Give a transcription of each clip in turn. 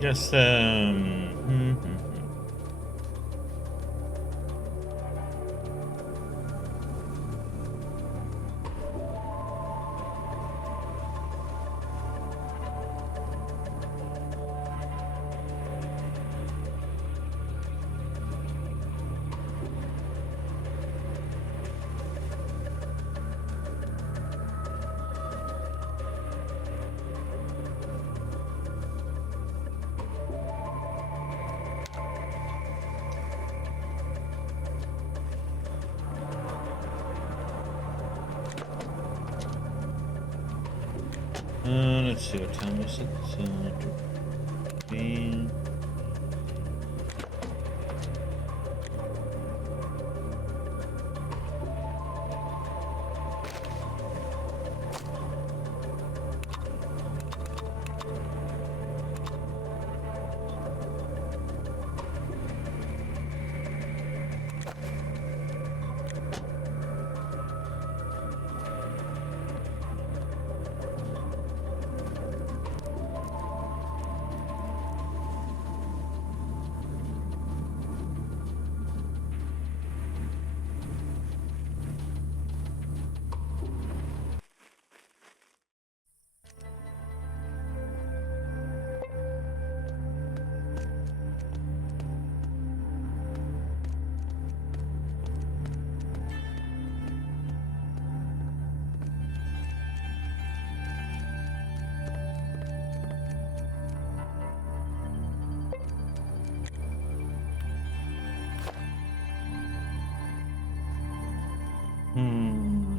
Guess let's see what time is it. 15. Hmm.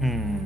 Hmm.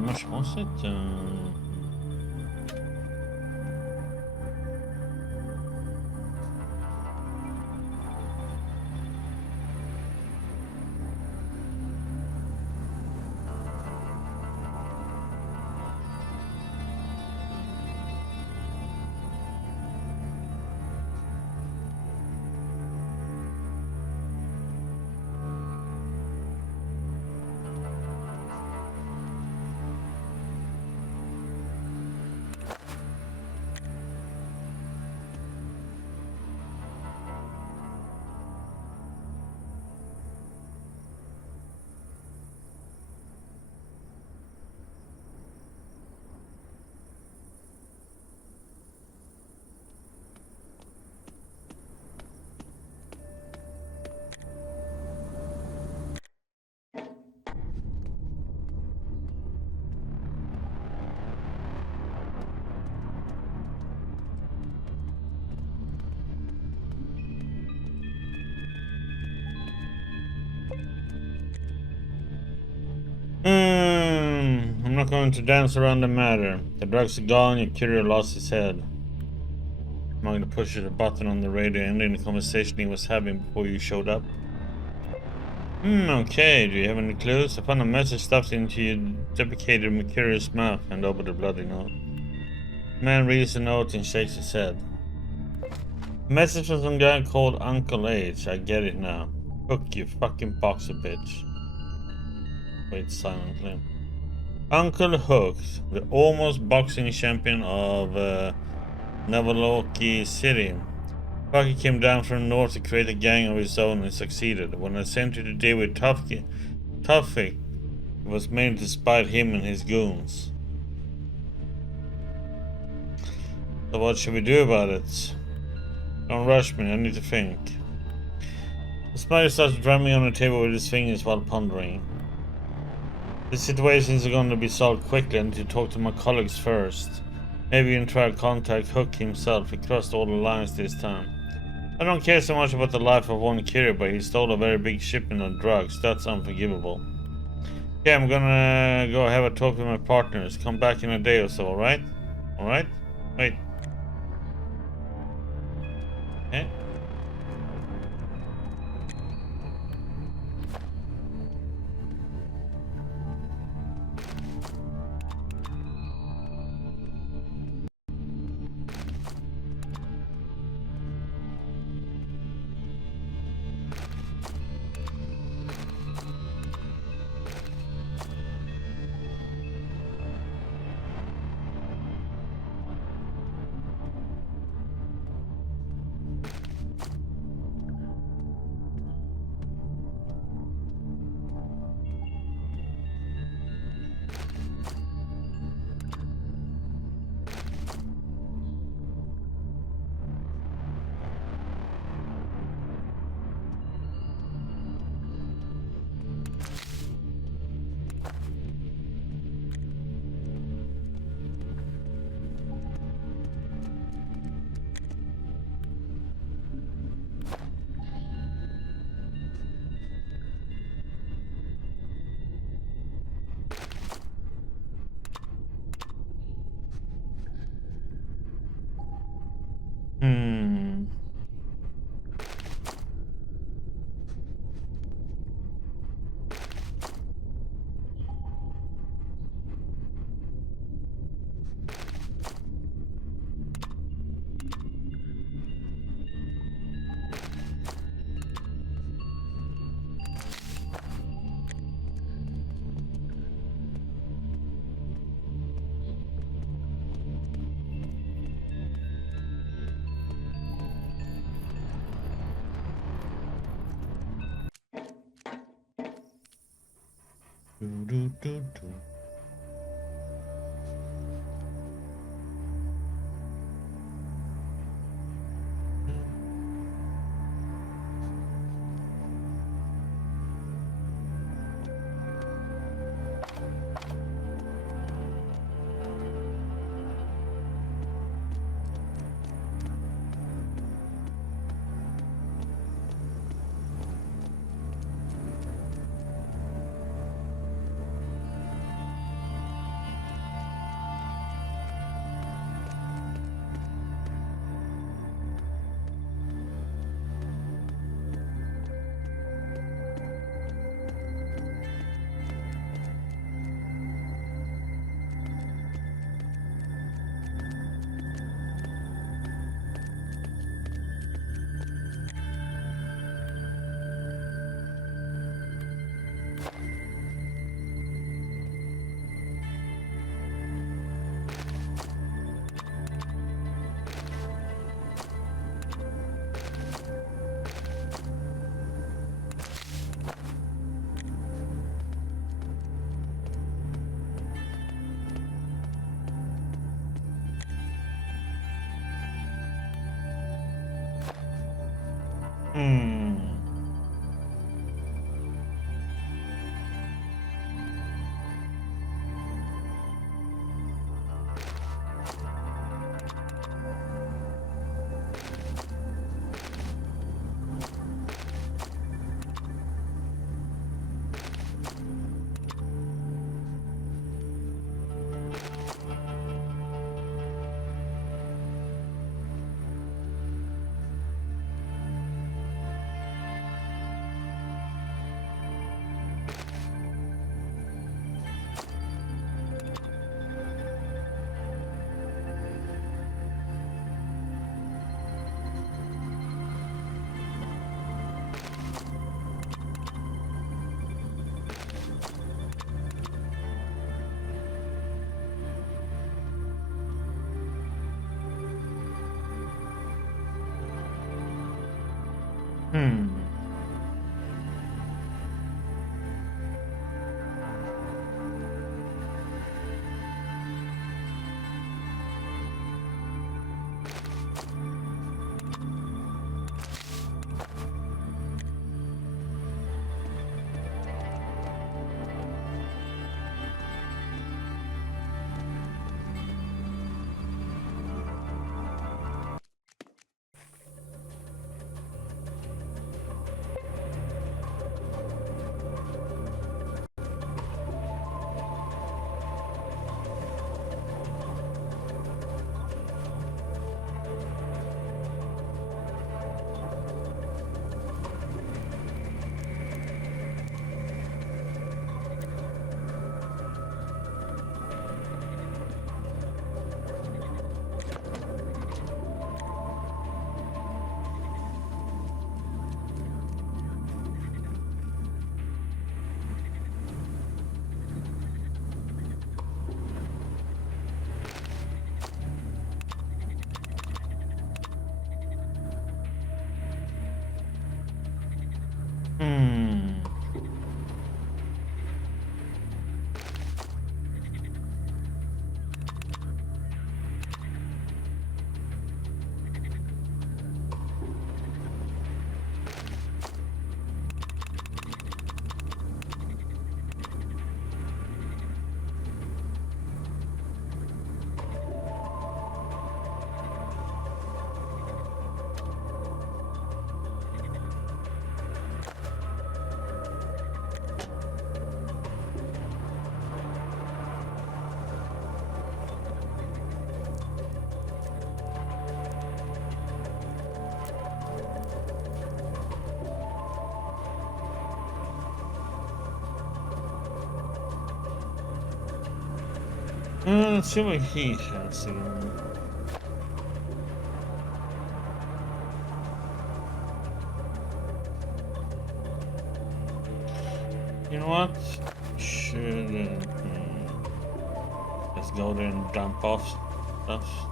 Moi je pensais que... I'm not going to dance around the matter. The drugs are gone, your courier lost his head. I'm going to push the button on the radio, ending the conversation he was having before you showed up. Okay, do you have any clues? I found a message stuffed into your deprecated Mercurius mouth and over the bloody note. The man reads the note and shakes his head. Message from some guy called Uncle H. I get it now. Hook, you fucking boxer bitch. Wait silently. Uncle Hook, the almost boxing champion of Navaloki City. Bucky came down from the north to create a gang of his own and succeeded. When I sent you to deal with Tuffy, it was mainly to spite him and his goons. So what should we do about it? Don't rush me, I need to think. The spider starts drumming on the table with his fingers while pondering. This situation is going to be solved quickly. I need to talk to my colleagues first. Maybe even try to contact Hook himself. He crossed all the lines this time. I don't care so much about the life of one Kira, but he stole a very big shipment of drugs. That's unforgivable. Okay, I'm gonna go have a talk with my partners. Come back in a day or so, alright? Alright? Wait. Okay. Hmm. Do, do, do, do. Hmm. Hmm. Hmm. Let's see what he has again. You know what? Should let's go there and dump off stuff.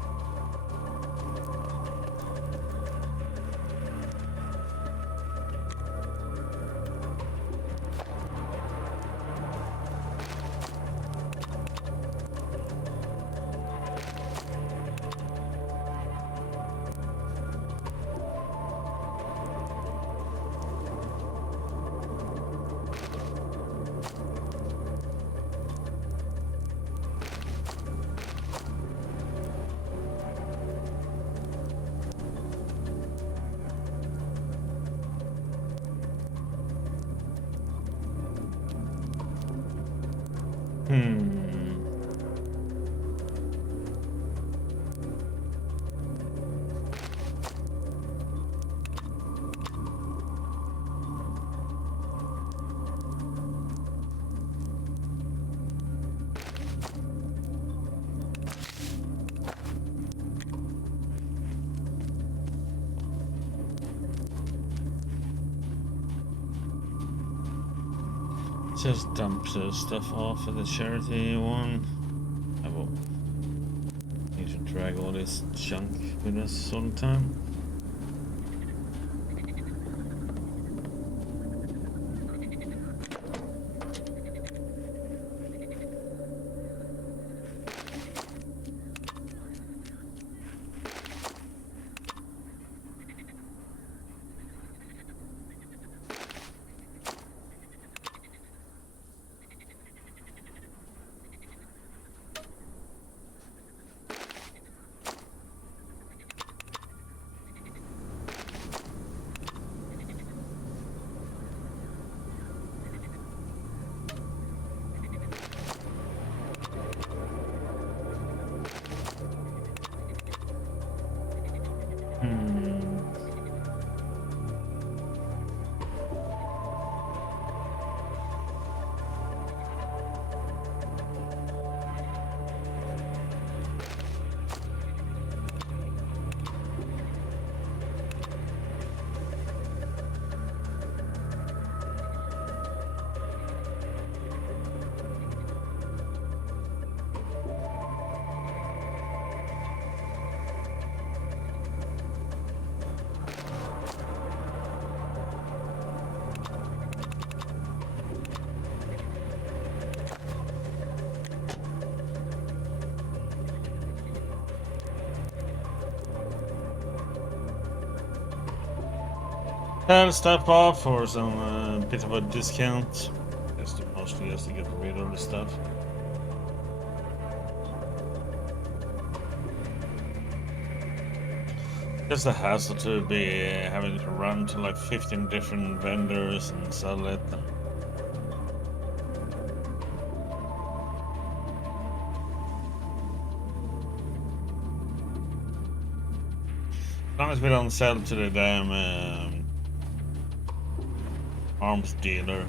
Hmm. Just dump the stuff off of the charity one. I will need to drag all this junk with us all the time. Sell stuff off for some bit of a discount. That's the mostly just to get rid of the stuff. Just a hassle to be having to run to like 15 different vendors and sell it. As long as we don't sell to the damn arms dealer.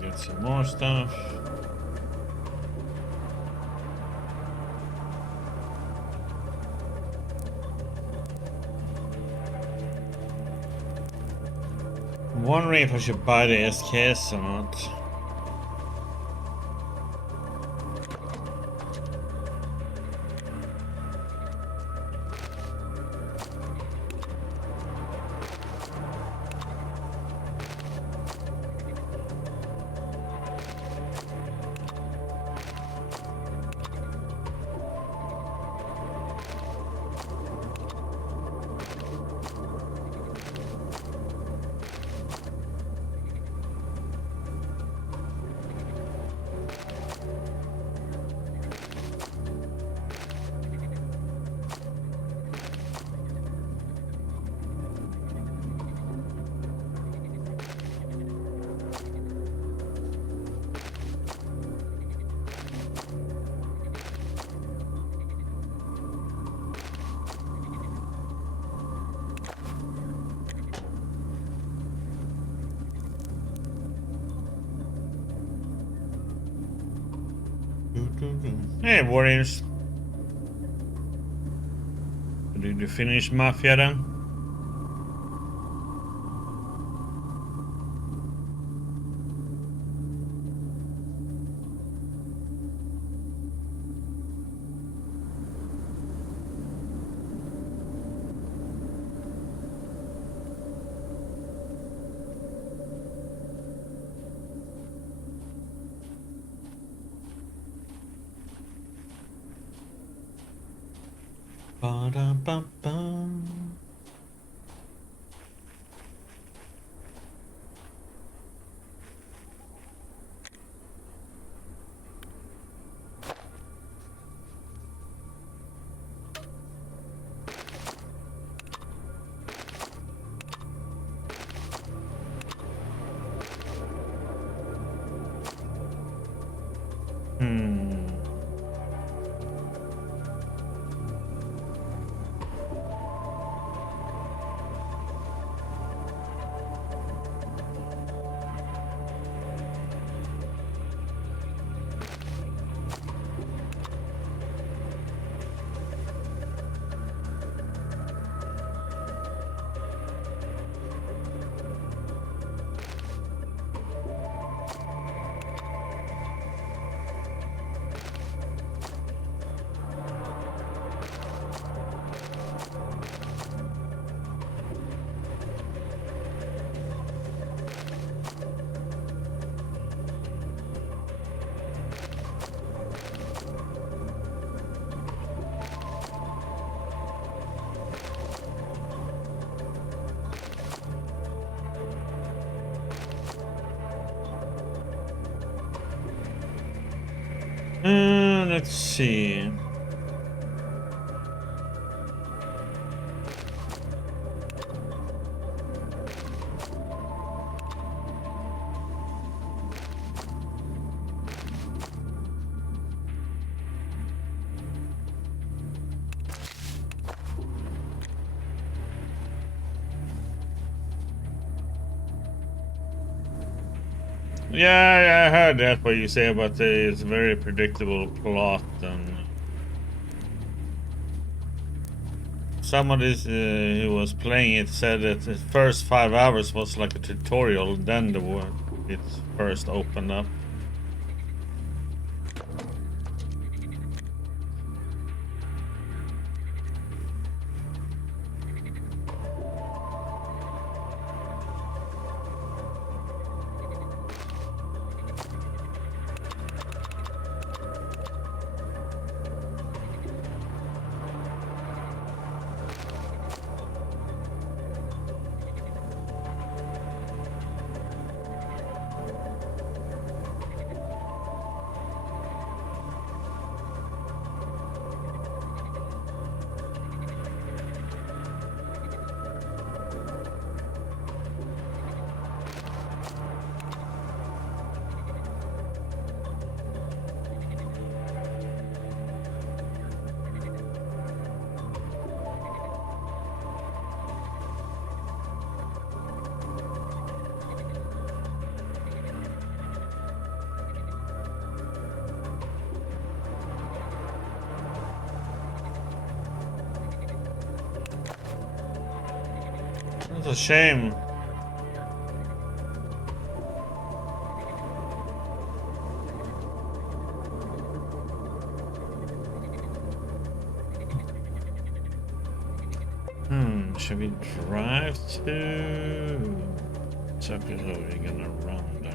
Get some more stuff. I'm wondering if I should buy the SKS or not. Hey, Warriors. Did you finish Mafia then? Ba-da-ba-ba. Let's see. Yeah, I heard that what you say about it's very predictable plot, and somebody who was playing it said that the first 5 hours was like a tutorial, then the world it first opened up. It's a shame. Should we drive to Tokyo? We're gonna run there.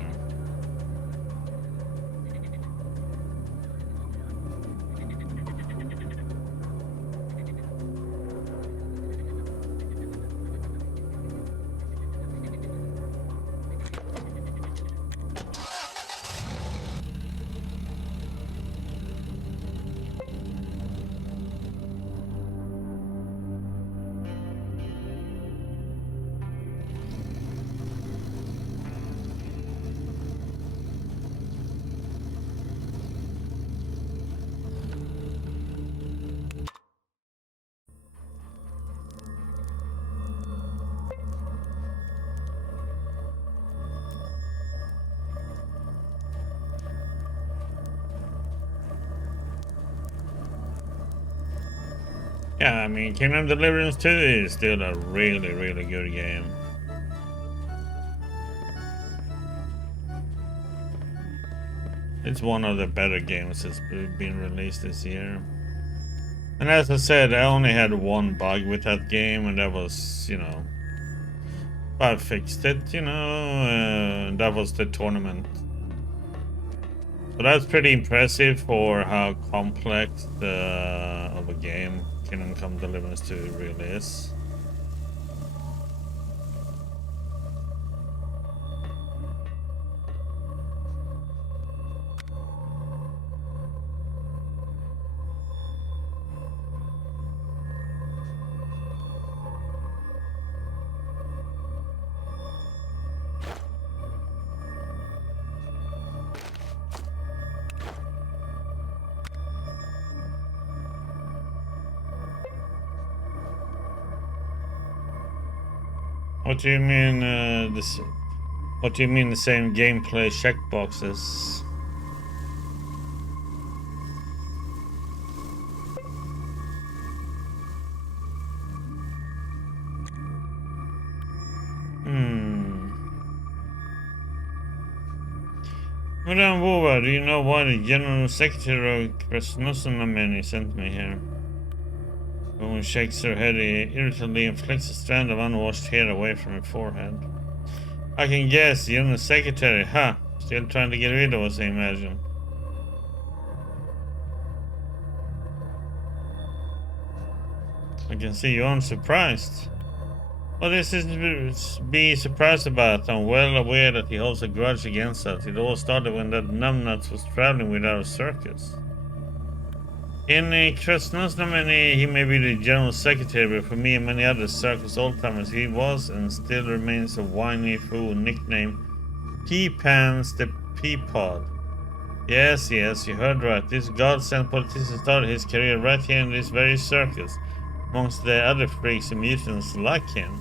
Yeah, I mean, Kingdom Deliverance 2 is still a really, really good game. It's one of the better games that's been released this year. And as I said, I only had one bug with that game, and that was, you know, I fixed it, you know, that was the tournament. So that's pretty impressive for how complex of a game Kingdom Come Deliverance 2 really is. What do you mean, what do you mean the same gameplay checkboxes? Madame Wova, do you know why the General Secretary of Krasnodar sent me here? The woman shakes her head, irritably and flicks a strand of unwashed hair away from her forehead. I can guess, the General Secretary, huh? Still trying to get rid of us, I imagine. I can see you aren't surprised. Well, this is to be surprised about. I'm well aware that he holds a grudge against us. It all started when that numbnuts was traveling with our circus. In Krasnodar, he may be the general secretary, but for me and many other circus old-timers, he was and still remains a whiny fool nicknamed Pea-Pants the Peapod. Yes, you heard right. This god-sent politician started his career right here in this very circus, amongst the other freaks and mutants like him.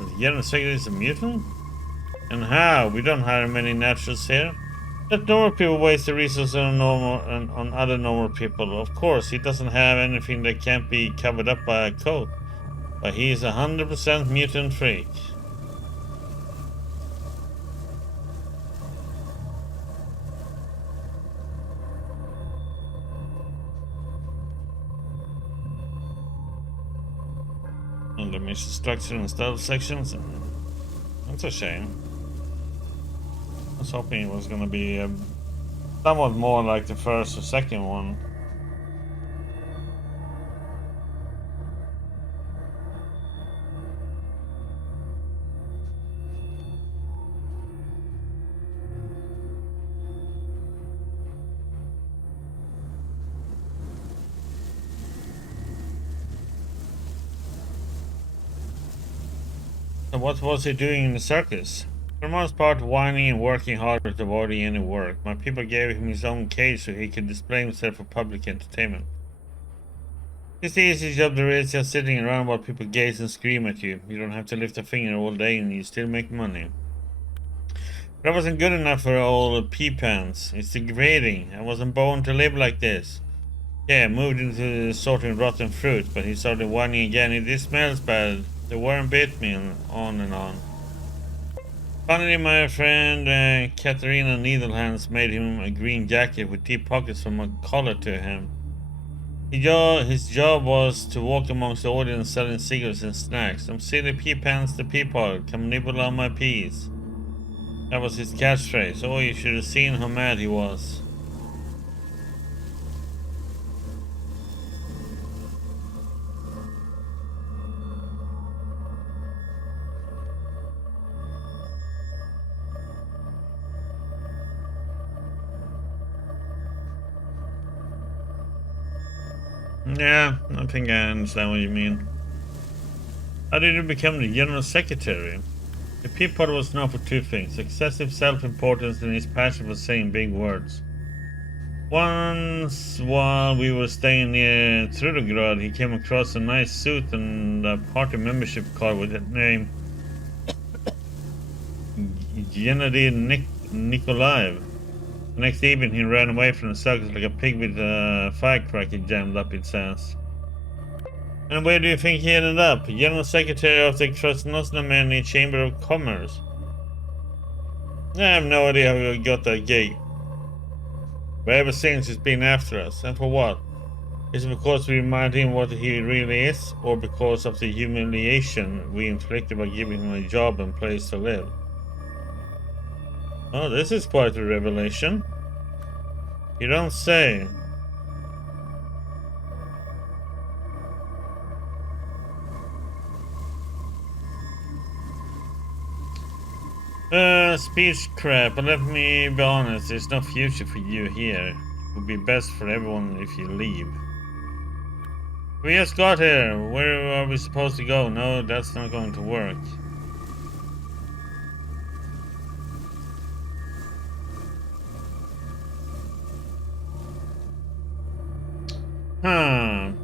The general secretary is a mutant? And how? We don't hire many naturals here. Let normal people waste the resources on on other normal people. Of course, he doesn't have anything that can't be covered up by a coat. But he is 100% mutant freak. And the mission structure and stealth sections. That's a shame. I was hoping it was gonna be somewhat more like the first or second one. So what was he doing in the circus? For the most part, whining and working hard without avoiding any work. My people gave him his own cage so he could display himself for public entertainment. It's the easiest job there is, just sitting around while people gaze and scream at you. You don't have to lift a finger all day and you still make money. But I wasn't good enough for all pea pants. It's degrading. I wasn't born to live like this. Yeah, I moved into sorting rotten fruit, but he started whining again. This smells bad. The worm bit me, and on and on. Finally, my friend Katarina Needlehands made him a green jacket with deep pockets from a collar to him. His job was to walk amongst the audience selling cigarettes and snacks. Some silly pea pants to people, come nibble on my peas. That was his catchphrase. Oh, you should have seen how mad he was. Yeah, I think I understand what you mean. How did you become the general secretary? The Peapod was known for two things: excessive self-importance and his passion for saying big words. Once, while we were staying near Trudograd, he came across a nice suit and a party membership card with the name Gennady Nikolaev. The next evening, he ran away from the circus like a pig with a firecracker jammed up its ass. And where do you think he ended up? General Secretary of the Krasnosnamenny Chamber of Commerce. I have no idea how he got that gig. But ever since he's been after us. And for what? Is it because we remind him what he really is? Or because of the humiliation we inflicted by giving him a job and place to live? Oh, this is quite a revelation. You don't say. Speech crap, but let me be honest, there's no future for you here. It would be best for everyone if you leave. We just got here. Where are we supposed to go? No, that's not going to work.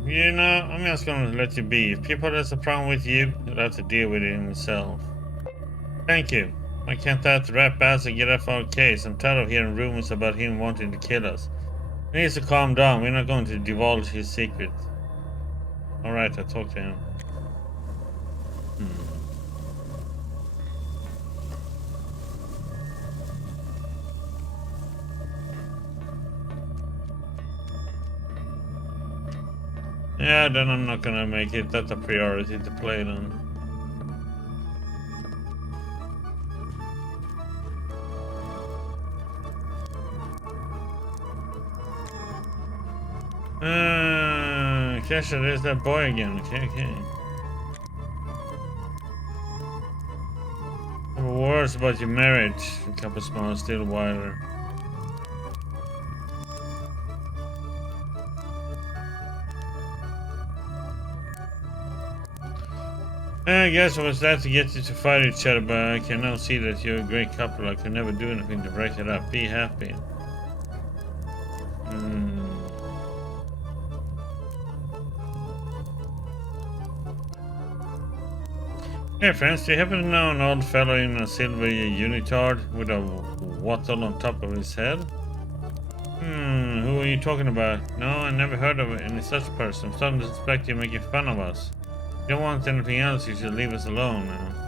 You know, I'm just gonna let you be. If people has a problem with you, you'll have to deal with it himself. Thank you. Why can't that rat bastard get off our case? I'm tired of hearing rumors about him wanting to kill us. He needs to calm down. We're not going to divulge his secret. Alright, I'll talk to him. Yeah, then I'm not gonna make it. That's a priority to play then. Kesha, there's that boy again. Okay. Words about your marriage. A couple smiles, still wider. I guess I was glad to get you to fight each other, but I can now see that you're a great couple. I could never do anything to break it up. Be happy. Hey friends, do you happen to know an old fellow in a silver unitard with a wattle on top of his head? Who are you talking about? No, I never heard of any such person. I'm starting to suspect you're making fun of us. If you don't want anything else, you should leave us alone now.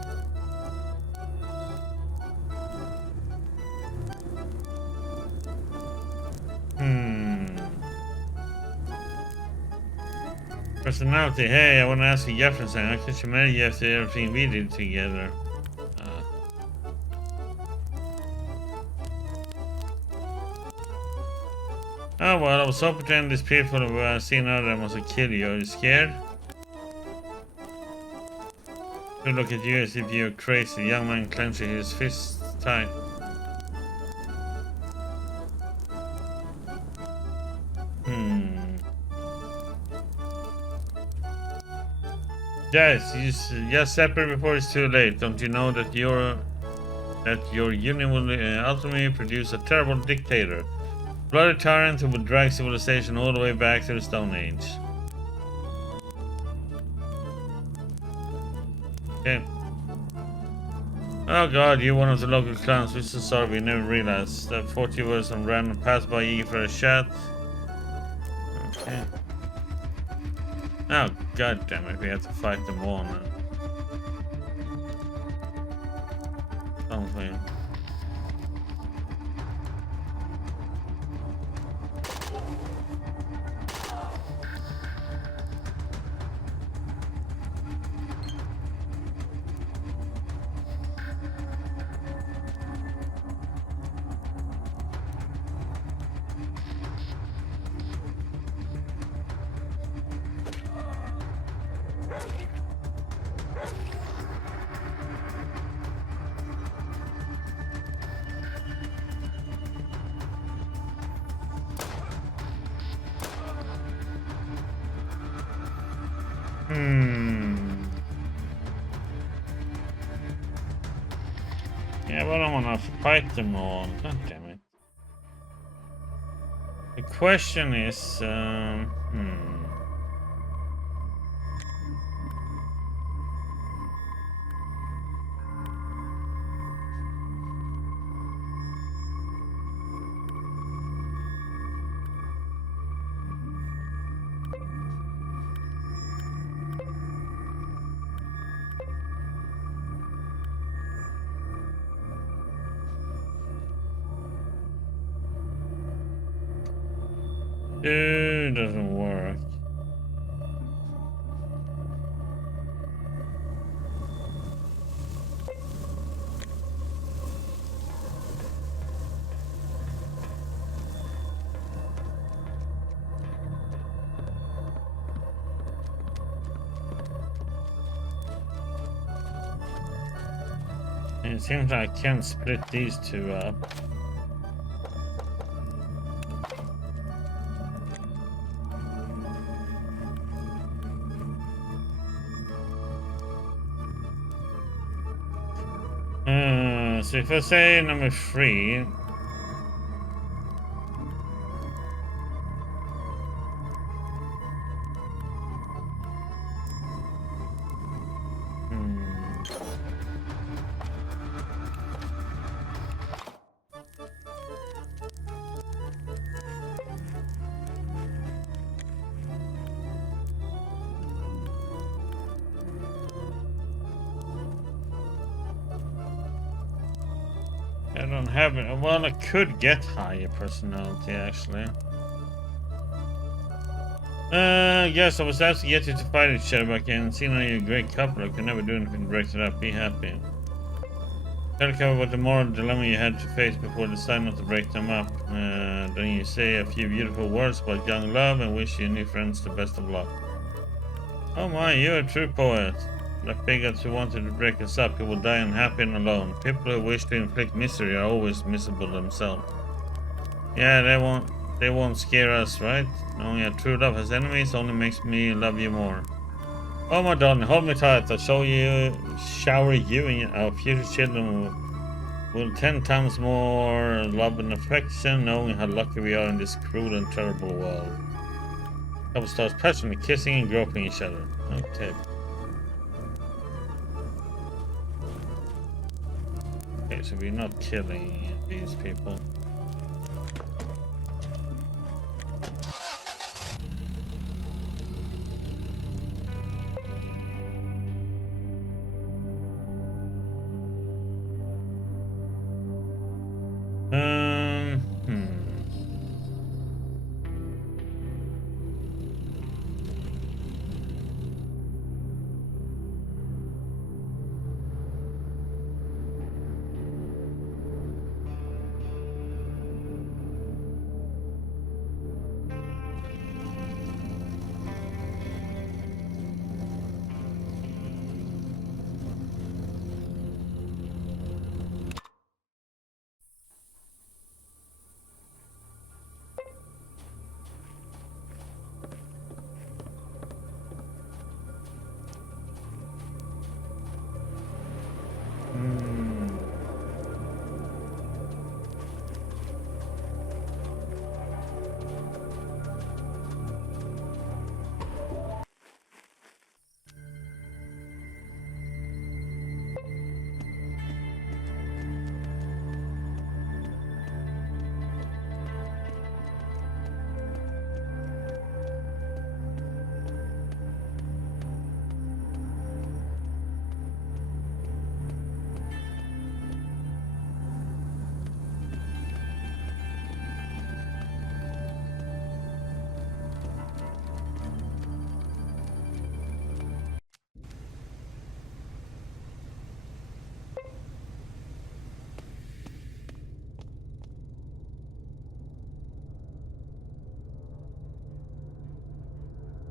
Personality. Hey, I want to ask you Jefferson. How could you marry you after everything we did together? Oh well, I was hoping to end this people who I've seen out that must kill you. Are you scared? You look at you as if you're crazy. The young man clenching his fists tight. Yes, you just separate before it's too late. Don't you know that your union will ultimately produce a terrible dictator, bloody tyrant who will drag civilization all the way back to the Stone Age. Okay. Oh god, you're one of the local clowns. We're so sorry we never realized. That 40 were some random pass-by eager for a chat. Okay. Oh god damn it, we have to fight them all now. Don't we? Yeah, but I don't want to fight them all. God damn it. The question is, it doesn't work. It seems like I can't split these two up. So if I say number 3, I don't have it. Well, I could get higher personality actually. Yes, I was asked to get you to fight each other, but I can see now you're a great couple. I can never do anything to break it up. Be happy. Tell the couple about the moral dilemma you had to face before deciding not to break them up. Then you say a few beautiful words about young love and wish your new friends the best of luck. Oh my, you're a true poet. Like bigots who wanted to break us up, who will die unhappy and alone. People who wish to inflict misery are always miserable themselves. Yeah, they won't scare us, right? Knowing a true love has enemies only makes me love you more. Oh my darling, hold me tight. I'll shower you and our future children will 10 times more love and affection, knowing how lucky we are in this cruel and terrible world. Couple starts passionately kissing and groping each other. Okay. Okay, so we're not killing these people. Hmm.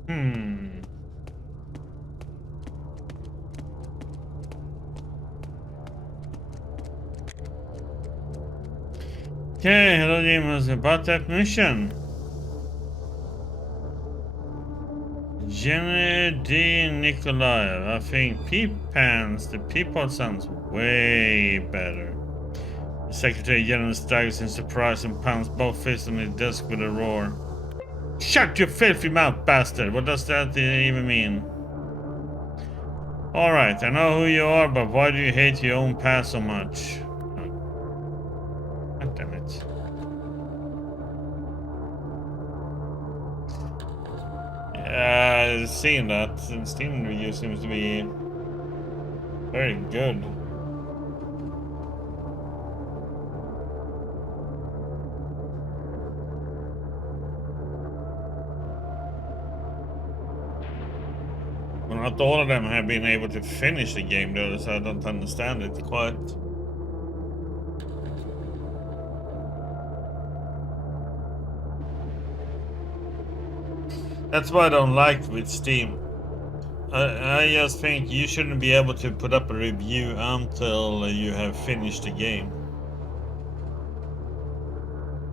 Hmm. Okay, hello demons. About that mission. Jenny D. Nikolaev. I think Peepans, the Peapod sounds way better. The Secretary General staggers in surprise and pounds both fists on his desk with a roar. Shut your filthy mouth, bastard! What does that even mean? Alright, I know who you are, but why do you hate your own past so much? Oh, God damn it. Yeah, seeing that, the Steam review seems to be very good. Well, not all of them have been able to finish the game though, so I don't understand it quite. That's what I don't like with Steam. I just think you shouldn't be able to put up a review until you have finished the game.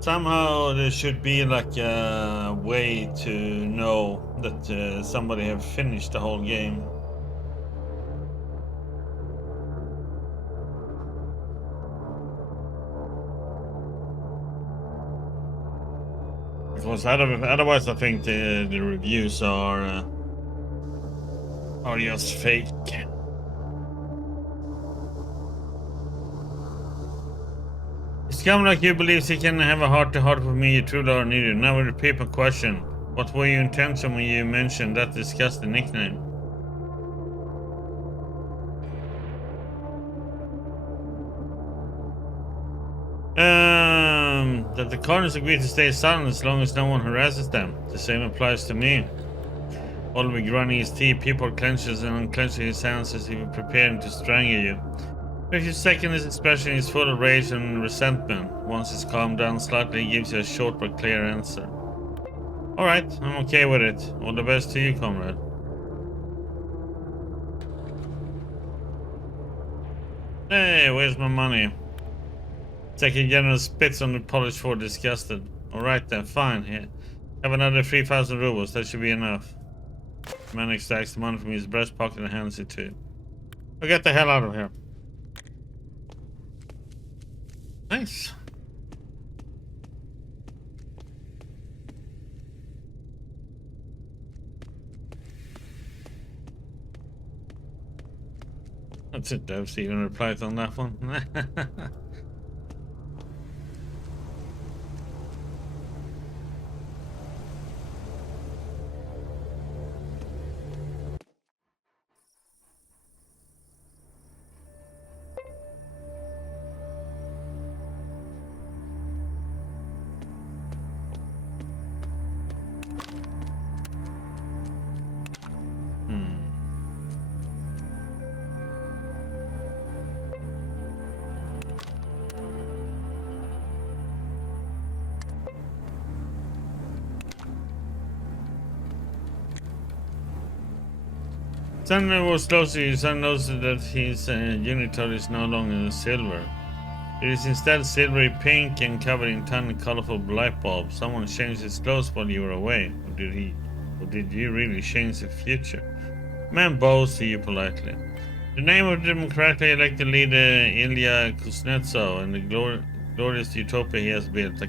Somehow there should be like a way to know that somebody have finished the whole game. Because otherwise I think the reviews are just fake. It's come like you believe he can have a heart-to-heart with me, you truly are needed. Now we repeat my question. What were your intention when you mentioned that disgusting nickname? That the Cardinals agree to stay silent as long as no one harasses them. The same applies to me. Oliver grinding his teeth, People clenches and unclenching his hands as if he were preparing to strangle you. If your second expression is full of rage and resentment. Once it's calmed down slightly, he gives you a short but clear answer. Alright, I'm okay with it. All the best to you, comrade. Hey, where's my money? Second General spits on the polished floor, disgusted. Alright then, fine. Here. Have another 3,000 rubles, that should be enough. The man extracts the money from his breast pocket and hands it to you. I'll get the hell out of here. Nice. Oh, What's it, Dev? See, you replies on that one. Son was closely. Son knows that his unitor is no longer silver. It is instead silvery pink and covered in tiny colorful light bulbs. Someone changed his clothes while you were away. Or did you really change the future? Man bows to you politely. The name of the democratically elected leader Ilya Kuznetsov and the glorious utopia he has built. I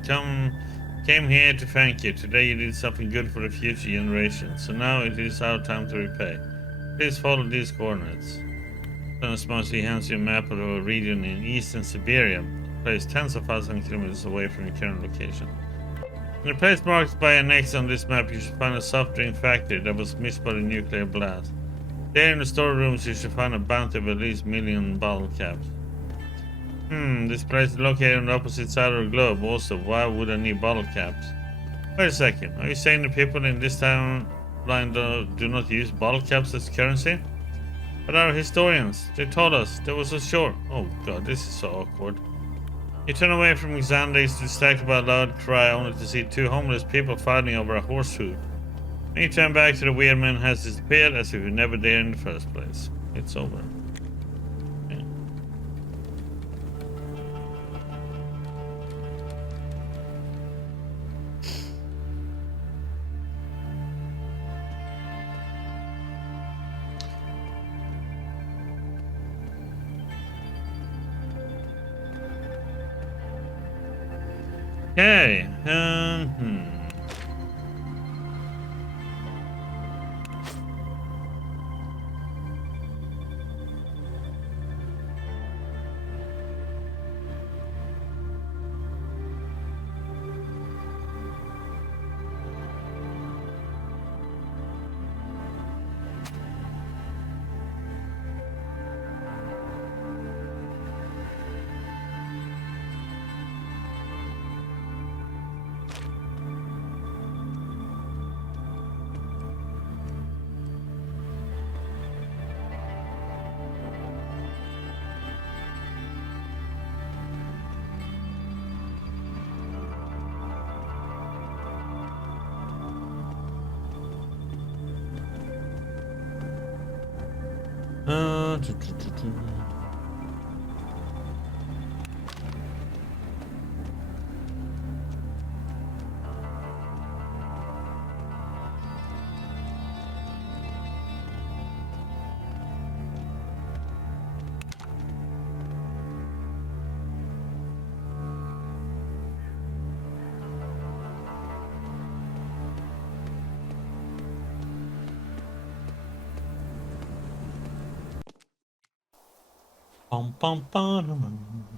came here to thank you. Today you did something good for the future generations. So now it is our time to repay. Please follow these coordinates. Smartly hands you a map of a region in eastern Siberia, placed tens of thousands of kilometers away from your current location. In the place marked by an X on this map, you should find a soft drink factory that was missed by the nuclear blast. There in the storerooms, you should find a bounty of at least 1 million bottle caps. This place is located on the opposite side of the globe. Also, why would I need bottle caps? Wait a second, are you saying the people in this town line do not use bottle caps as currency? But our historians, they told us there was a short. Oh god, this is so awkward. You turn away from Xande's distracted by a loud cry only to see two homeless people fighting over a horse hoof. Then you turn back to the weird man who has disappeared as if he never there in the first place. It's over. Okay. Okay. Bum, bum, bum.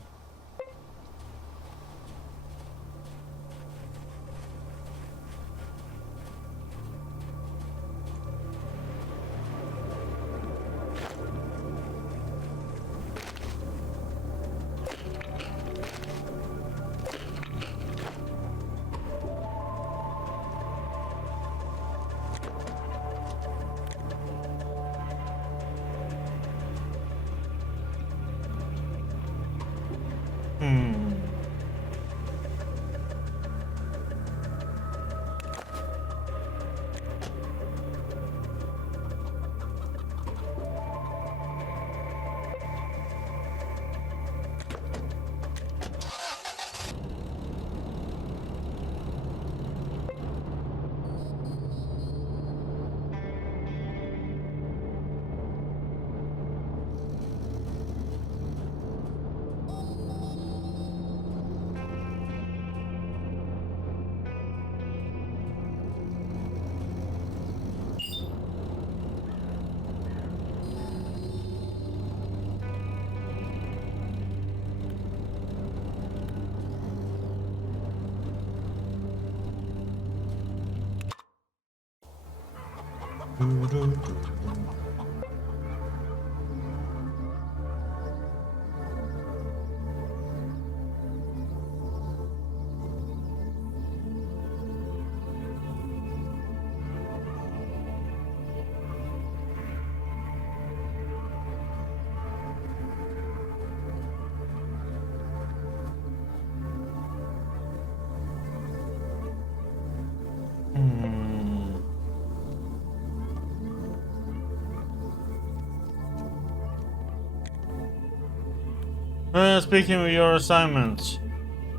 Speaking of your assignments,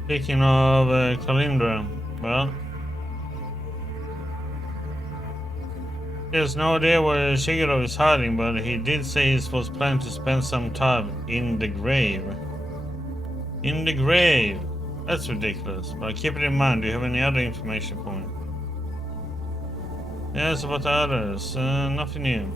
speaking of Kalindra, well, he has no idea where Shigeru is hiding, but he did say he was planning to spend some time in the grave. In the grave! That's ridiculous, but keep it in mind. Do you have any other information for me? Yes, about the others. Nothing new.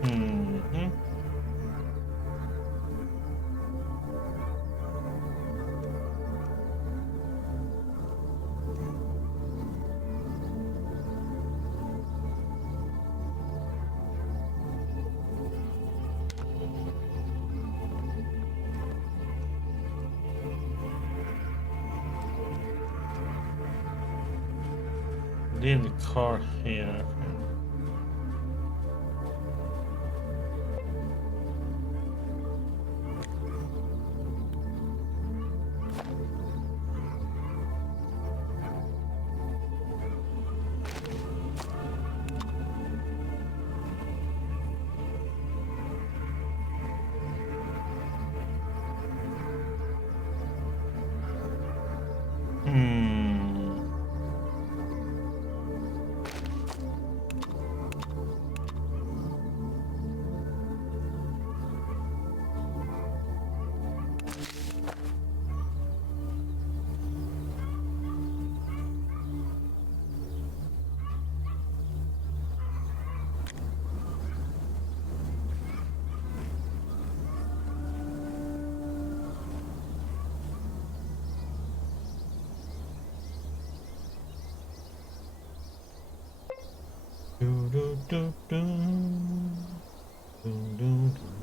Mm-hmm. Leave the car here. Do, do, do, do. Do, do, do.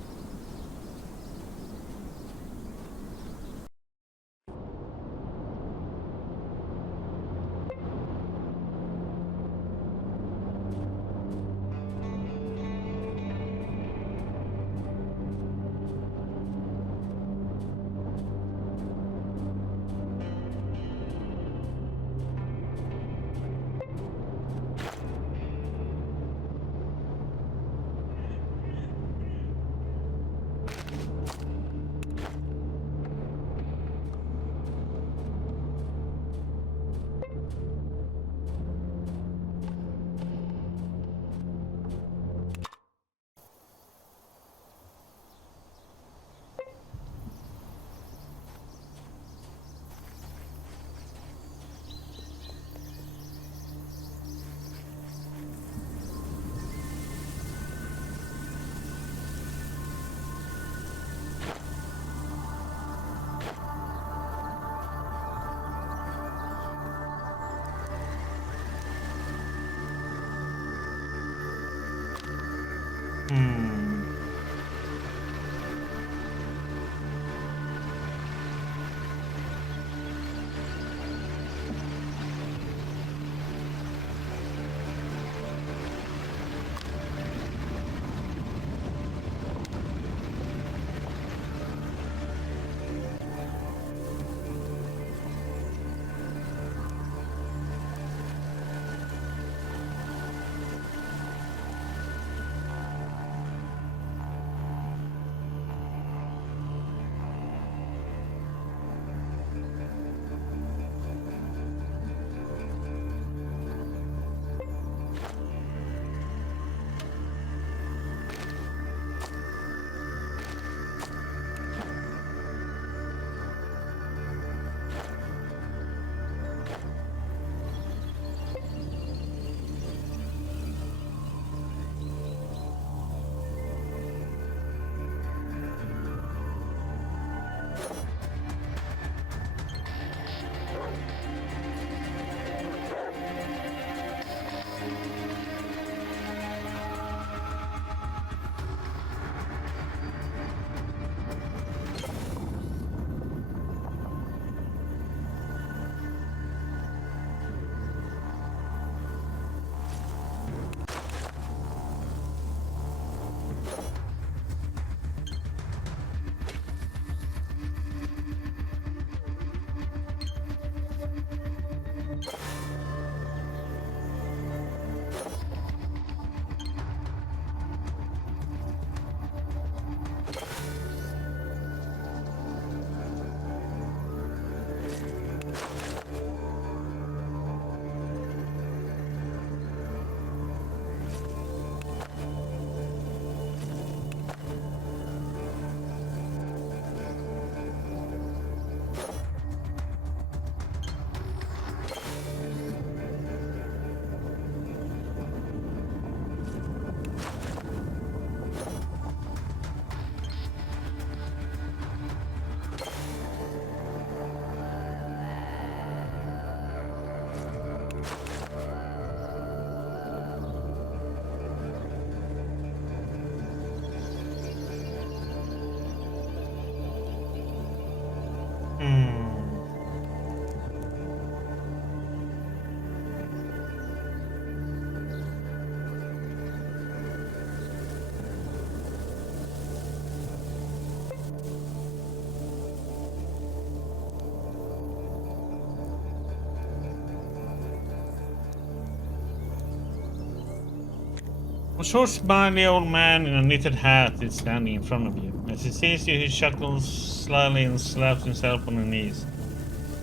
A short, smiley old man in a knitted hat is standing in front of you. As he sees you, he chuckles slyly and slaps himself on the knees.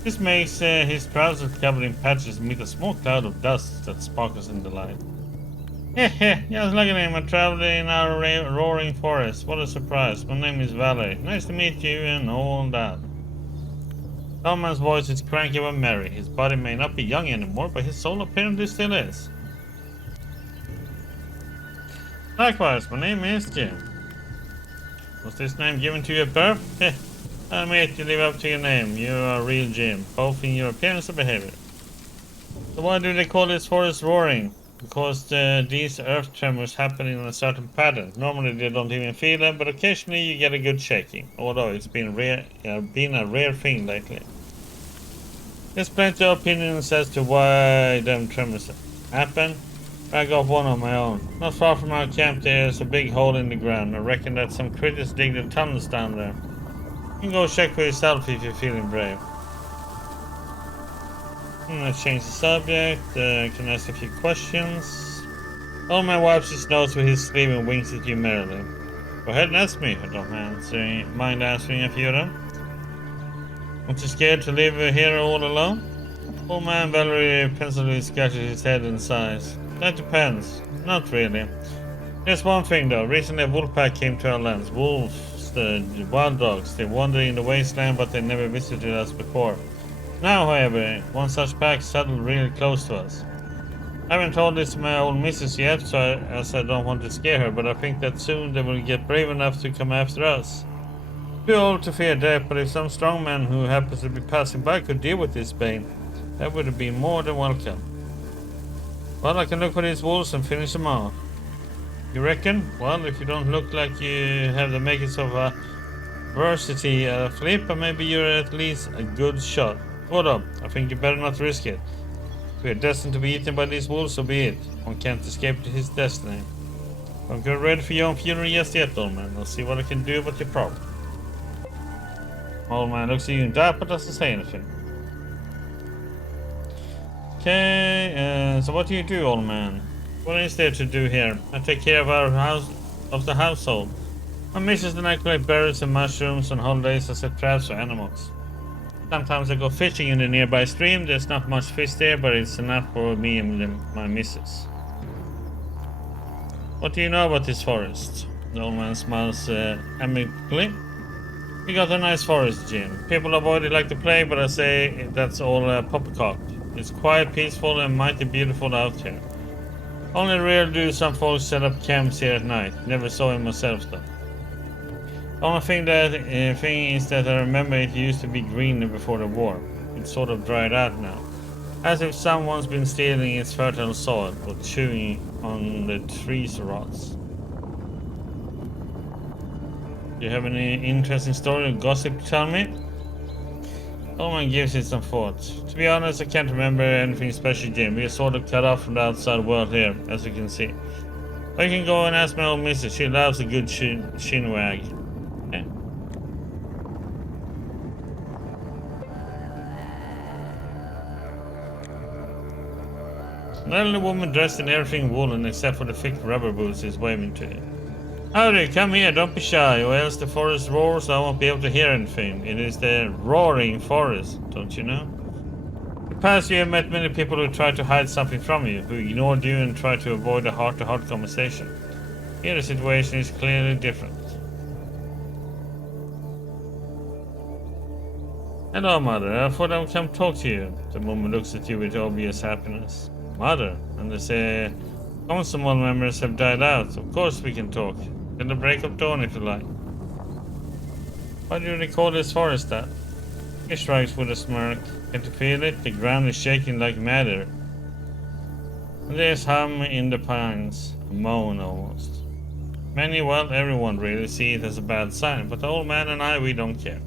This makes his trousers covered in patches meet a small cloud of dust that sparkles in the light. Heh, just look at him, I traveled in our roaring forest. What a surprise. My name is Valerie. Nice to meet you and all that. The old man's voice is cranky but merry. His body may not be young anymore, but his soul apparently still is. Likewise, my name is Jim. Was this name given to you at birth? Heh, I admit you live up to your name. You are a real Jim, both in your appearance and behavior. So why do they call this forest roaring? Because these earth tremors happen in a certain pattern. Normally they don't even feel them, but occasionally you get a good shaking. Although it's been a rare thing lately. There's plenty of opinions as to why them tremors happen. I got one on my own. Not far from our camp there's a big hole in the ground. I reckon that some critters dig their tunnels down there. You can go check for yourself if you're feeling brave. Let's change the subject. Can I ask a few questions? Old man wipes his nose with his sleeve and winks at you merrily. Go ahead and ask me. I don't mind answering a few of them. Aren't you scared to live here all alone? Old man Valerie pensively scratches his head and sighs. That depends. Not really. There's one thing though. Recently a wolf pack came to our lands. Wolves, the wild dogs. They wander in the wasteland, but they never visited us before. Now, however, one such pack settled really close to us. I haven't told this to my old missus yet, as I don't want to scare her, but I think that soon they will get brave enough to come after us. Too old to fear death, but if some strong man who happens to be passing by could deal with this bane, that would be more than welcome. Well, I can look for these wolves and finish them off. You reckon? Well, if you don't look like you have the makings of a varsity flip, or maybe you're at least a good shot. Hold up, I think you better not risk it. If we are destined to be eaten by these wolves, so be it. One can't escape to his destiny. Don't get ready for your own funeral just yet, old man. I'll see what I can do about your problem. Old man looks at you in doubt, but doesn't say anything. Okay, so what do you do, old man? What is there to do here? I take care of the household. My missus and I collect berries and mushrooms on holidays and set traps for animals. Sometimes I go fishing in the nearby stream. There's not much fish there, but it's enough for me and my missus. What do you know about this forest? The old man smiles amicably. We got a nice forest, Jim. People avoid it like the plague, but I say that's all poppycock. It's quiet, peaceful, and mighty beautiful out here. Only rarely do some folks set up camps here at night. Never saw it myself though. The only thing is that I remember it used to be greener before the war. It's sort of dried out now. As if someone's been stealing its fertile soil or chewing on the trees' rots. Do you have any interesting story or gossip to tell me? Old man gives it some thought. To be honest, I can't remember anything special, Jim. We are sort of cut off from the outside world here, as you can see. But you can go and ask my old missus. She loves a good chin wag. Okay. An elderly woman dressed in everything woolen except for the thick rubber boots is waving to you. Howdy, come here, don't be shy, or else the forest roars, I won't be able to hear anything. It is the roaring forest, don't you know? In the past you have met many people who try to hide something from you, who ignored you and try to avoid a heart-to-heart conversation. Here the situation is clearly different. Hello, Mother. I thought I would come talk to you. The woman looks at you with obvious happiness. Mother, and they say constable members have died out. Of course we can talk. Till the break of dawn if you like. Why do they call this forest that? He shrugs with a smirk. Can't you feel it? The ground is shaking like madder. And there's hum in the pines. A moan almost. Many, well, everyone really see it as a bad sign, but the old man and I, we don't care.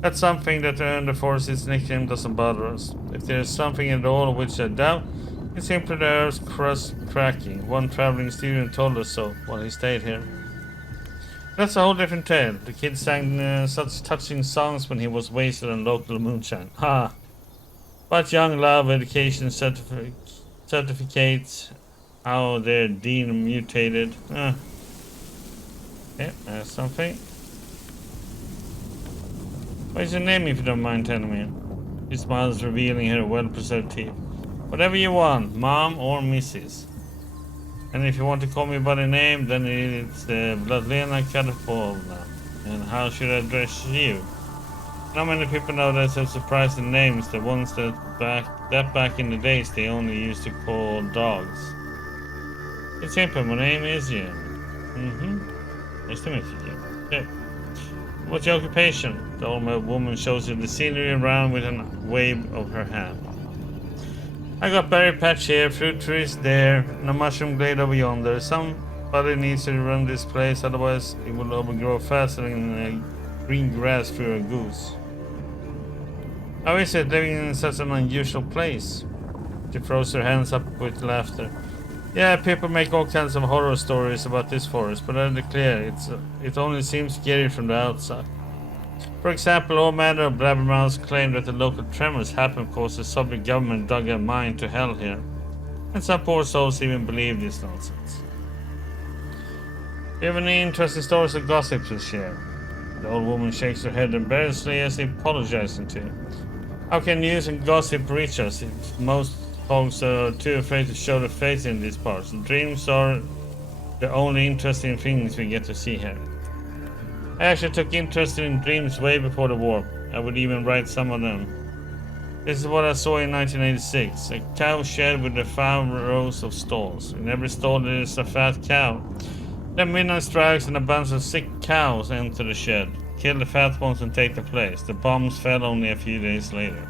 That's something that earned the forest's nickname doesn't bother us. If there's something at all which I doubt, it's simply the earth's crust cracking. One traveling student told us so while he stayed here. That's a whole different tale. The kid sang such touching songs when he was wasted on local moonshine. Ha! But young love, education, certificates, how their Dean mutated. Yeah, that's something. What is your name, if you don't mind telling me? She smiles, revealing her well-preserved teeth. Whatever you want, Mom or Mrs. And if you want to call me by the name, then it's Vladlena Kadapovna. And how should I address you? Not many people nowadays have surprising names. The ones that back in the days they only used to call dogs. It's simple. My name is Jim. Nice to meet you, Jim. Okay. What's your occupation? The old woman shows you the scenery around with a wave of her hand. I got berry patch here, fruit trees there, and a mushroom glade over yonder. Somebody needs to run this place, otherwise it will overgrow faster than green grass for a goose. How is it living in such an unusual place? She throws her hands up with laughter. Yeah, people make all kinds of horror stories about this forest, but let it clear, it only seems scary from the outside. For example, all manner of blabbermouths claim that the local tremors happened because the Soviet government dug a mine to hell here. And some poor souls even believe this nonsense. Do you have any interesting stories or gossip to share? The old woman shakes her head embarrassedly as if apologizing to you. How can news and gossip reach us if most folks are too afraid to show their face in these parts? Dreams are the only interesting things we get to see here. I actually took interest in dreams way before the war. I would even write some of them. This is what I saw in 1986. A cow shed with 5 rows of stalls. In every stall there is a fat cow. Then midnight strikes and a bunch of sick cows enter the shed. Kill the fat ones and take their place. The bombs fell only a few days later.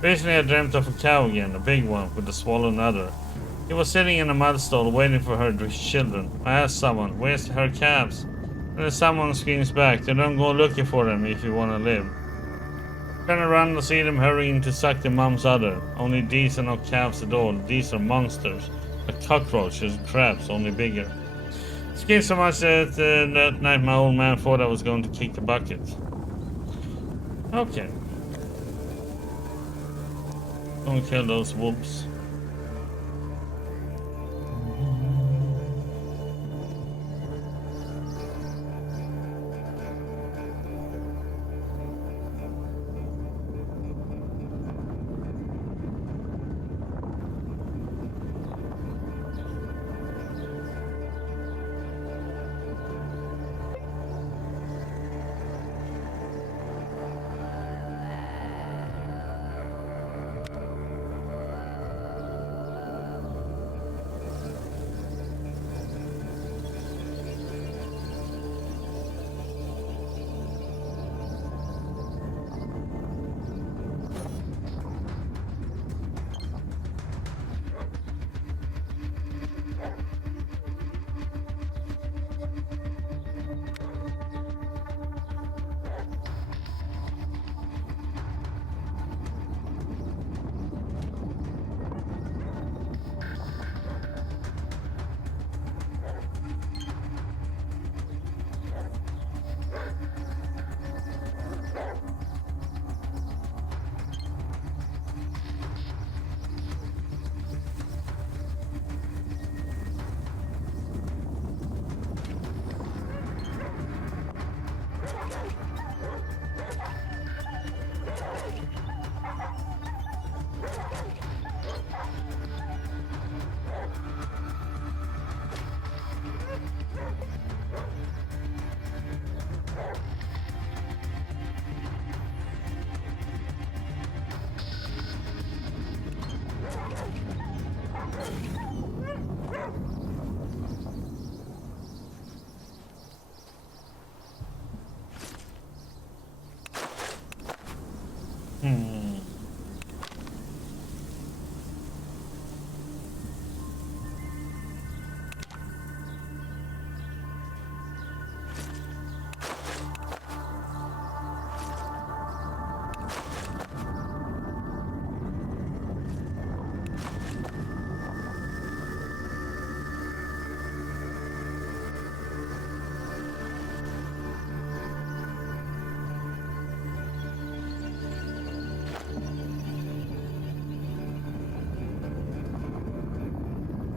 Recently I dreamt of a cow again, a big one with a swollen udder. He was sitting in a mud stall waiting for her children. I asked someone, where's her calves? And someone screams back, they don't go looking for them if you want to live. Turn around and see them hurrying to suck their mom's udder. Only these are not calves at all, these are monsters. Like cockroaches and crabs, only bigger. Screamed so much that that night my old man thought I was going to kick the bucket. Okay. Don't kill those wolves.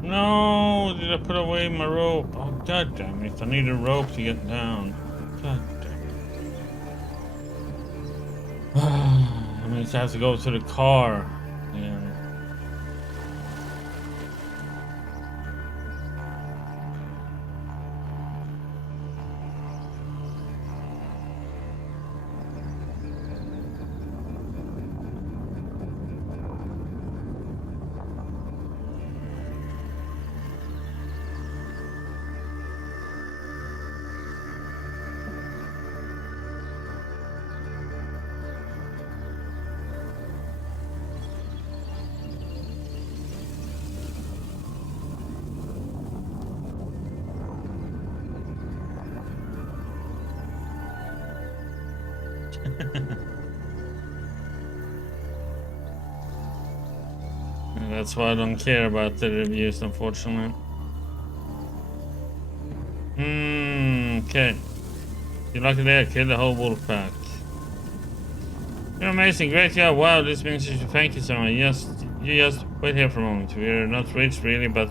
No, did I put away my rope? Oh, god damn it. I need a rope to get down. God damn it. That means I have to go to the car. Yeah. And that's why I don't care about the reviews, unfortunately. Okay. You're lucky there, kill the whole wolf pack. You're amazing, great job. Wow, this means you should thank you so much. You just wait here for a moment. We're not rich really, but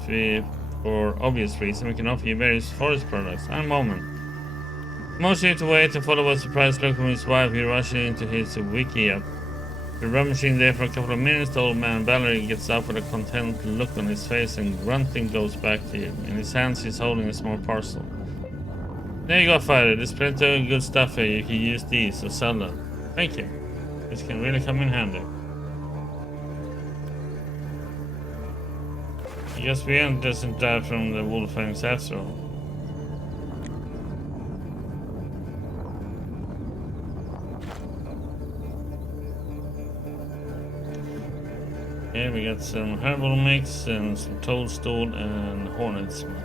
for obvious reason, we can offer you various forest products. And a moment. Most need to wait and follow a surprised look from his wife. He rushes into his wiki app. We're rummaging there for a couple of minutes. The old man Valerie gets up with a content look on his face and grunting goes back to you. In his hands he's holding a small parcel. There you go, Fighter. There's plenty of good stuff here. You can use these or sell them. Thank you. This can really come in handy. I guess Vian doesn't die from the wolf fangs after all. Okay, we got some herbal mix and some toadstool and hornet's milk.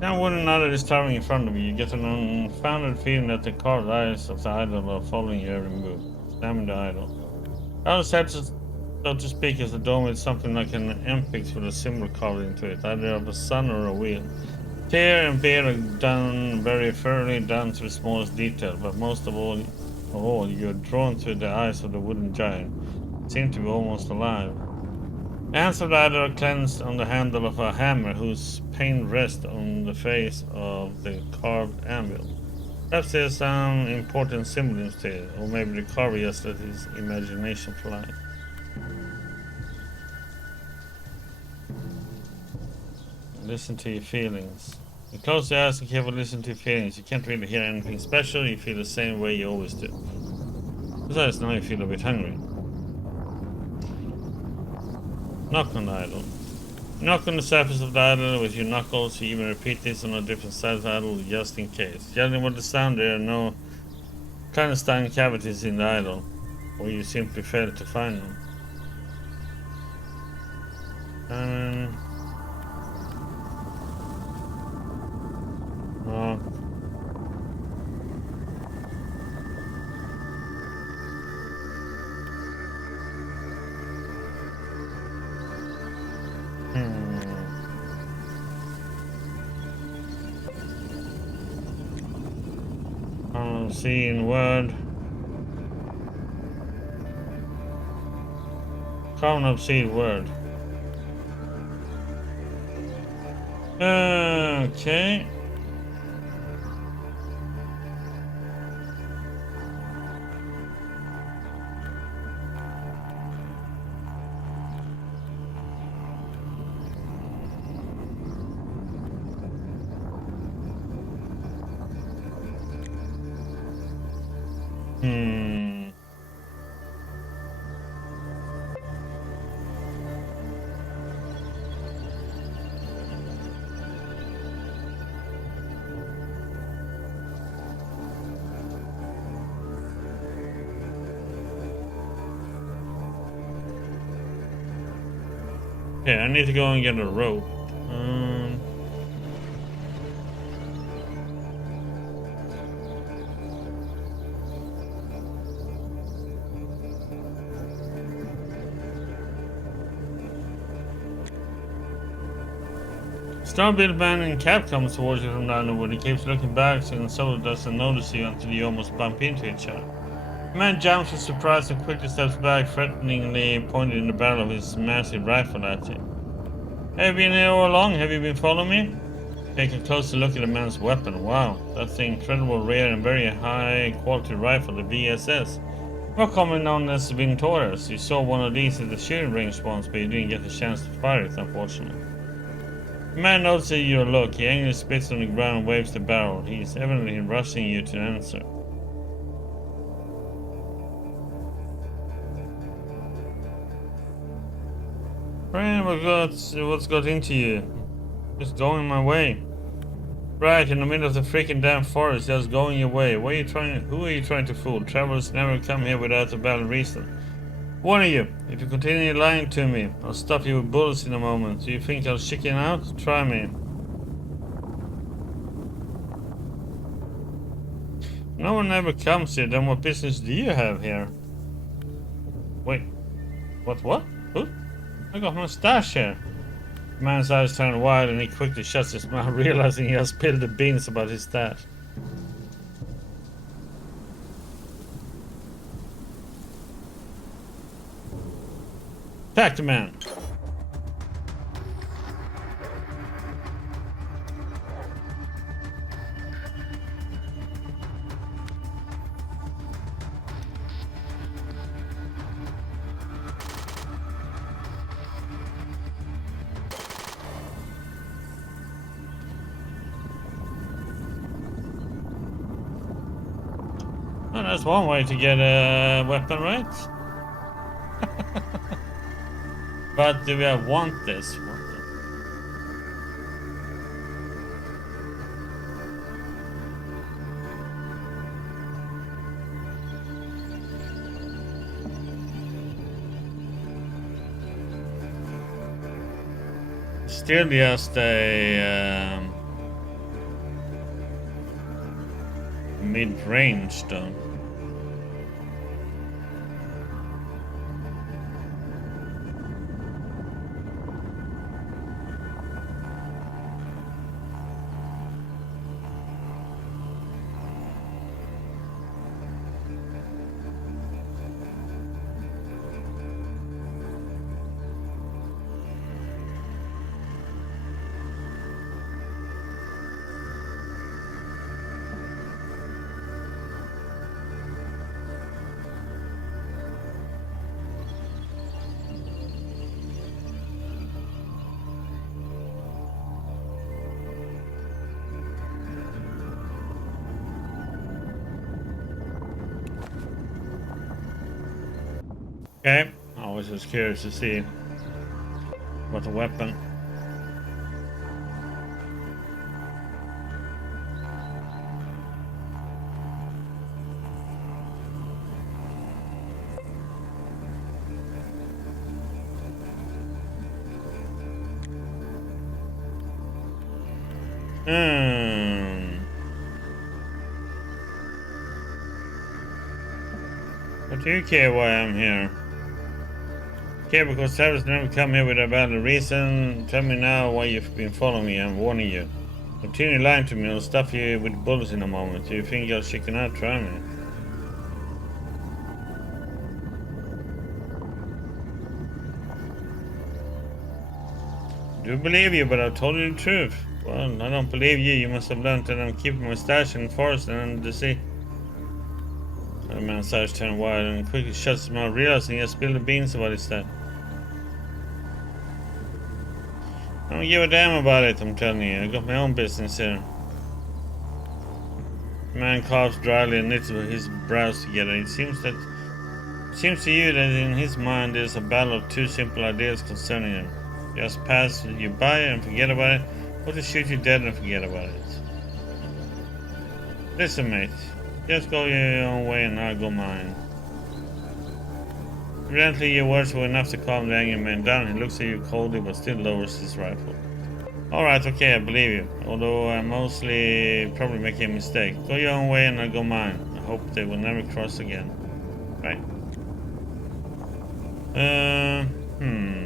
Now one another is towering in front of you. You get an unfounded feeling that the carved eyes of the idol are following you every move. Examine the idol. The idol's head, so to speak, is a dome with something like an empix with a symbol carved into it, either of a sun or a wheel. Tear and beard are done very thoroughly, down to the smallest detail, but most of all, you're drawn to the eyes of the wooden giant. It seems to be almost alive. Hands of the idol are cleansed on the handle of a hammer whose pane rests on the face of the carved anvil. Perhaps there's some important symbolism to it, or maybe the carver just let his imagination fly. Listen to your feelings. You close your eyes and carefully listen to your feelings. You can't really hear anything special, you feel the same way you always do. Besides, now you feel a bit hungry. Knock on the idol. Knock on the surface of the idol with your knuckles. You even repeat this on a different side of the idol just in case. Judging by the sound, there are no clandestine cavities in the idol, or you simply fail to find them. Unseen word. Common obscene word. Okay. Okay, I need to go and get a rope. Starbuilt man in cab comes towards you from down the wood. He keeps looking back and so doesn't notice you until you almost bump into each other. The man jumps with surprise and quickly steps back, threateningly pointing the barrel of his massive rifle at you. Have you been here all along? Have you been following me? Take a closer look at the man's weapon. Wow, that's the incredible rare and very high quality rifle, the VSS. More commonly known as the Vintoras. You saw one of these at the shooting range once, but you didn't get the chance to fire it, unfortunately. The man notices your look. He angrily spits on the ground and waves the barrel. He is evidently rushing you to answer. Brian, what's got into you? Just going my way. Right in the middle of the freaking damn forest, just going your way. Who are you trying to fool? Travelers never come here without a valid reason. Warning you, if you continue lying to me, I'll stuff you with bullets in a moment. Do you think I'll chicken out? Try me. No one ever comes here, then what business do you have here? Wait, what? Who? I got my stash here. The man's eyes turn wide and he quickly shuts his mouth, realizing he has spilled the beans about his stash. Attack the man. Well, that's one way to get a weapon, right? But do I want this? Still just a mid-range though. Okay, I was just curious to see what the weapon. But do you care why I'm here? Okay, because travelers never come here with a valid reason. Tell me now why you've been following me. I'm warning you. Continue lying to me. I'll stuff you with bullets in a moment. Do you think you'll chicken out? Try me. I do believe you, but I've told you the truth. Well, I don't believe you. You must have learned that I'm keeping my stash in the forest and under the sea. The man's eyes turn wide and quickly shuts his mouth, realizing he has spilled the beans about his stash. I don't give a damn about it, I'm telling you. I got my own business here. The man coughs dryly and knits his brows together. It seems to you that in his mind there's a battle of two simple ideas concerning him. Just pass you by and forget about it, or to shoot you dead and forget about it. Listen, mate. Just go your own way and I'll go mine. The Evidently, your words were enough to calm the angry man down. He looks at you coldly, but still lowers his rifle. Alright, okay, I believe you. Although I'm mostly probably making a mistake. Go your own way and I'll go mine. I hope they will never cross again. Right. Hmm. Hmm.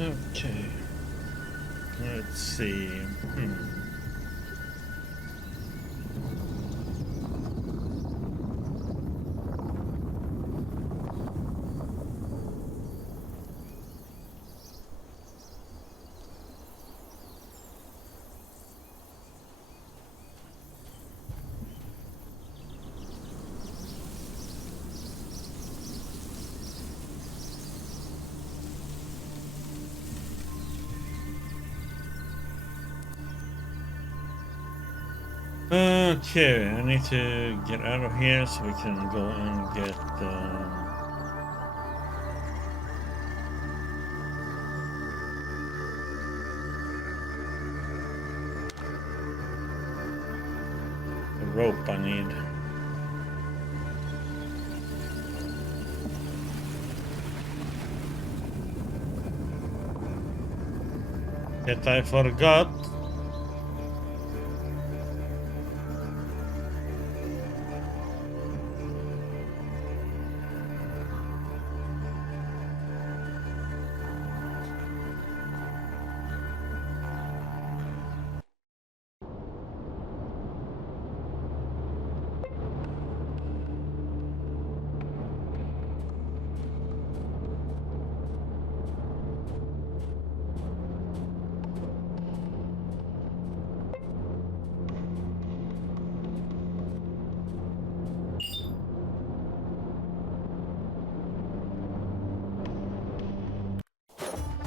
Okay. Let's see. Okay, I need to get out of here so we can go and get the rope I need. That I forgot.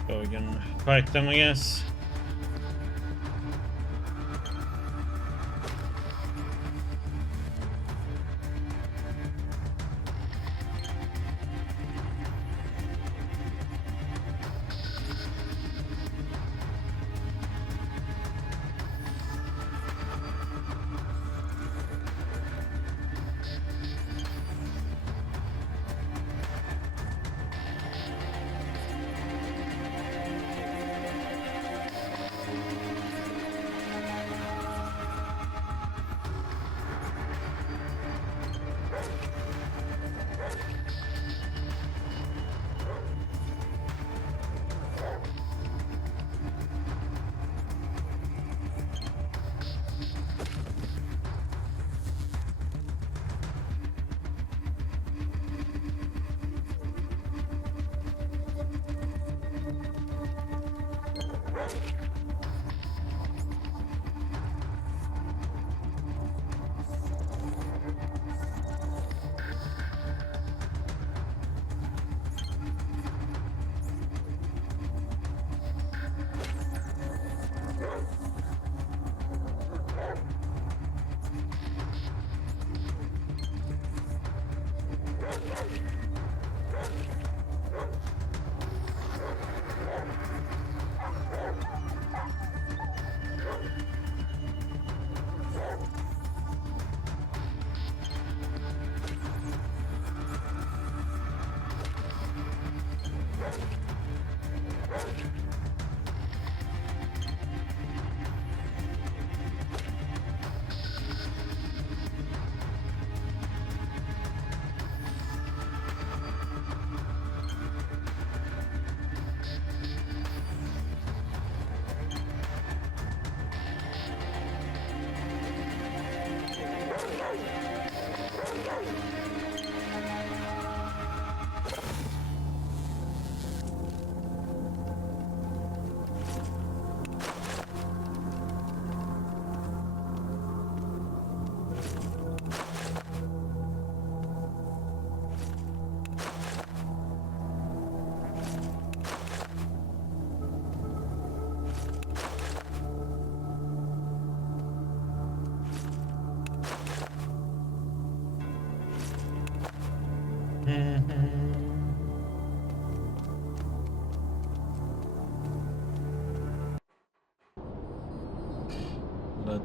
So we can fight them, I guess.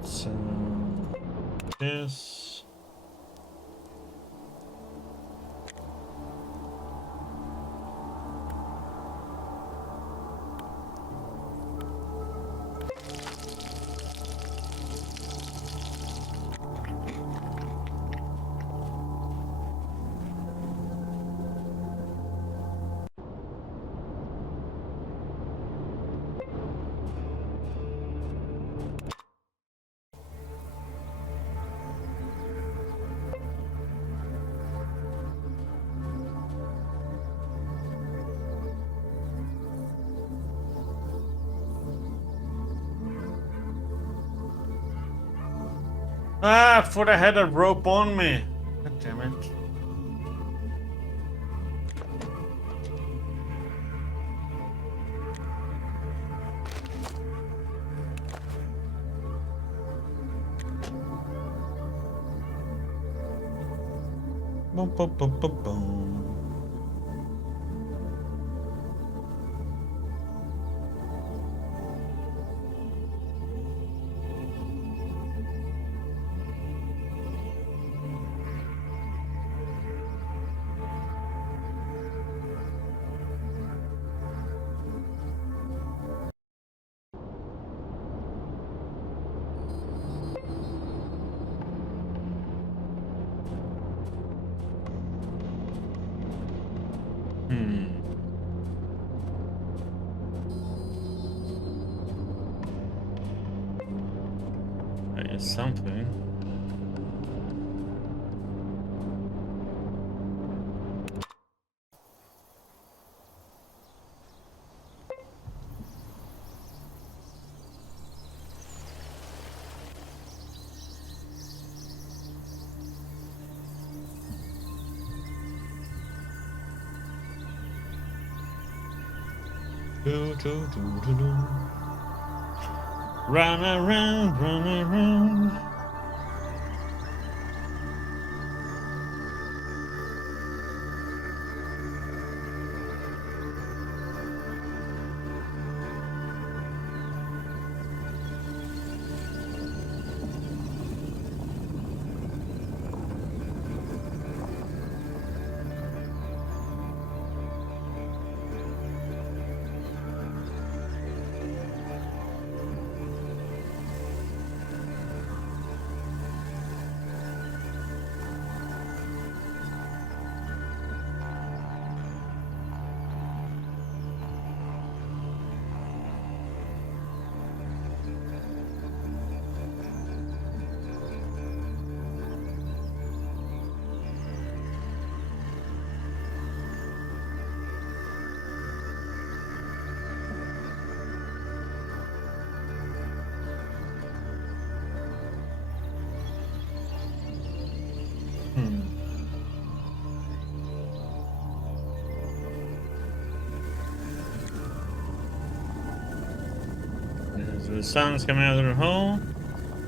So this. Ah, I thought I had a rope on me. God damn it. Boom, boom, boom, boom, boom. That is something. Do, do, do, do, do. Run around, run around. The sound is coming out of the hole.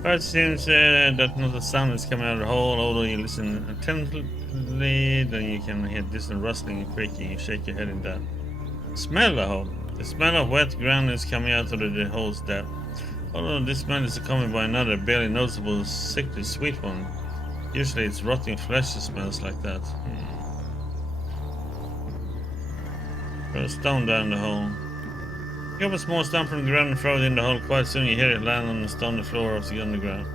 But it seems that not the sound is coming out of the hole, although you listen attentively, then you can hear distant rustling and creaking. You shake your head in doubt. Smell the hole. The smell of wet ground is coming out of the hole's depth. Although this smell is accompanied by another barely noticeable, sickly sweet one. Usually it's rotting flesh that smells like that. Throw a stone down the hole. Pick up a small stone from the ground and throw it in the hole. Quite soon you hear it land on the stone floor of the underground.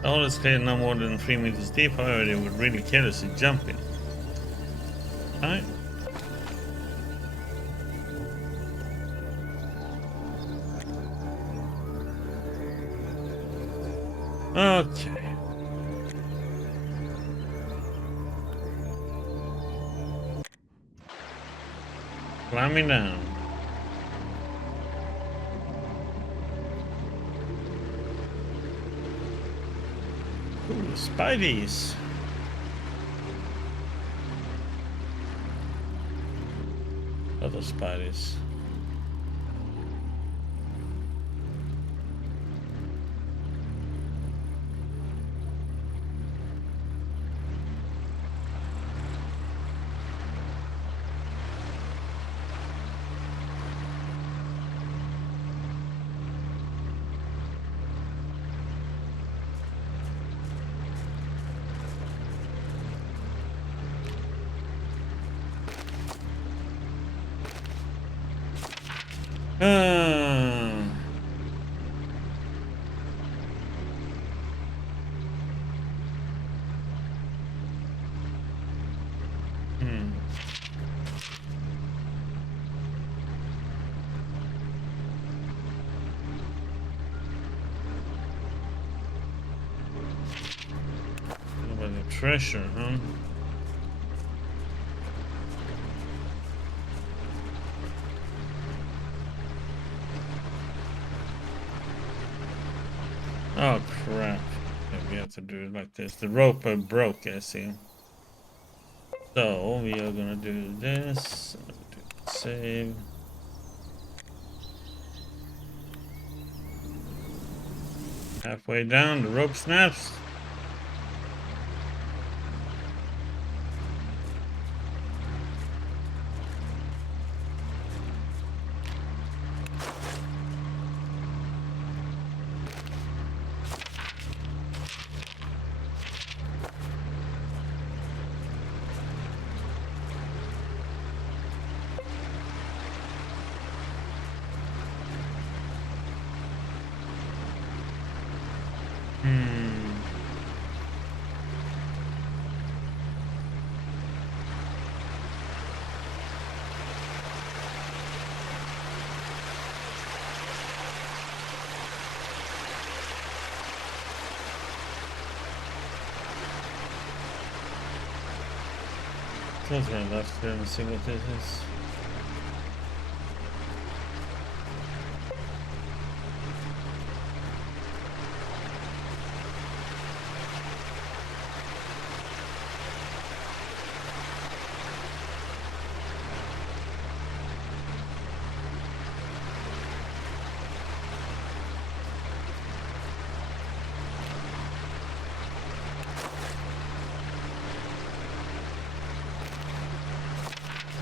The hole is clearly no more than 3 meters deep, however it would really kill us to jump in. Alright. Okay. Climbing down. Ooh, Spideys. Other Spideys. treasure, huh? Oh crap. Okay, we have to do it like this. The rope broke, I see. So we are gonna do this. Save. Halfway down, the rope snaps. Close my left here and see what this is.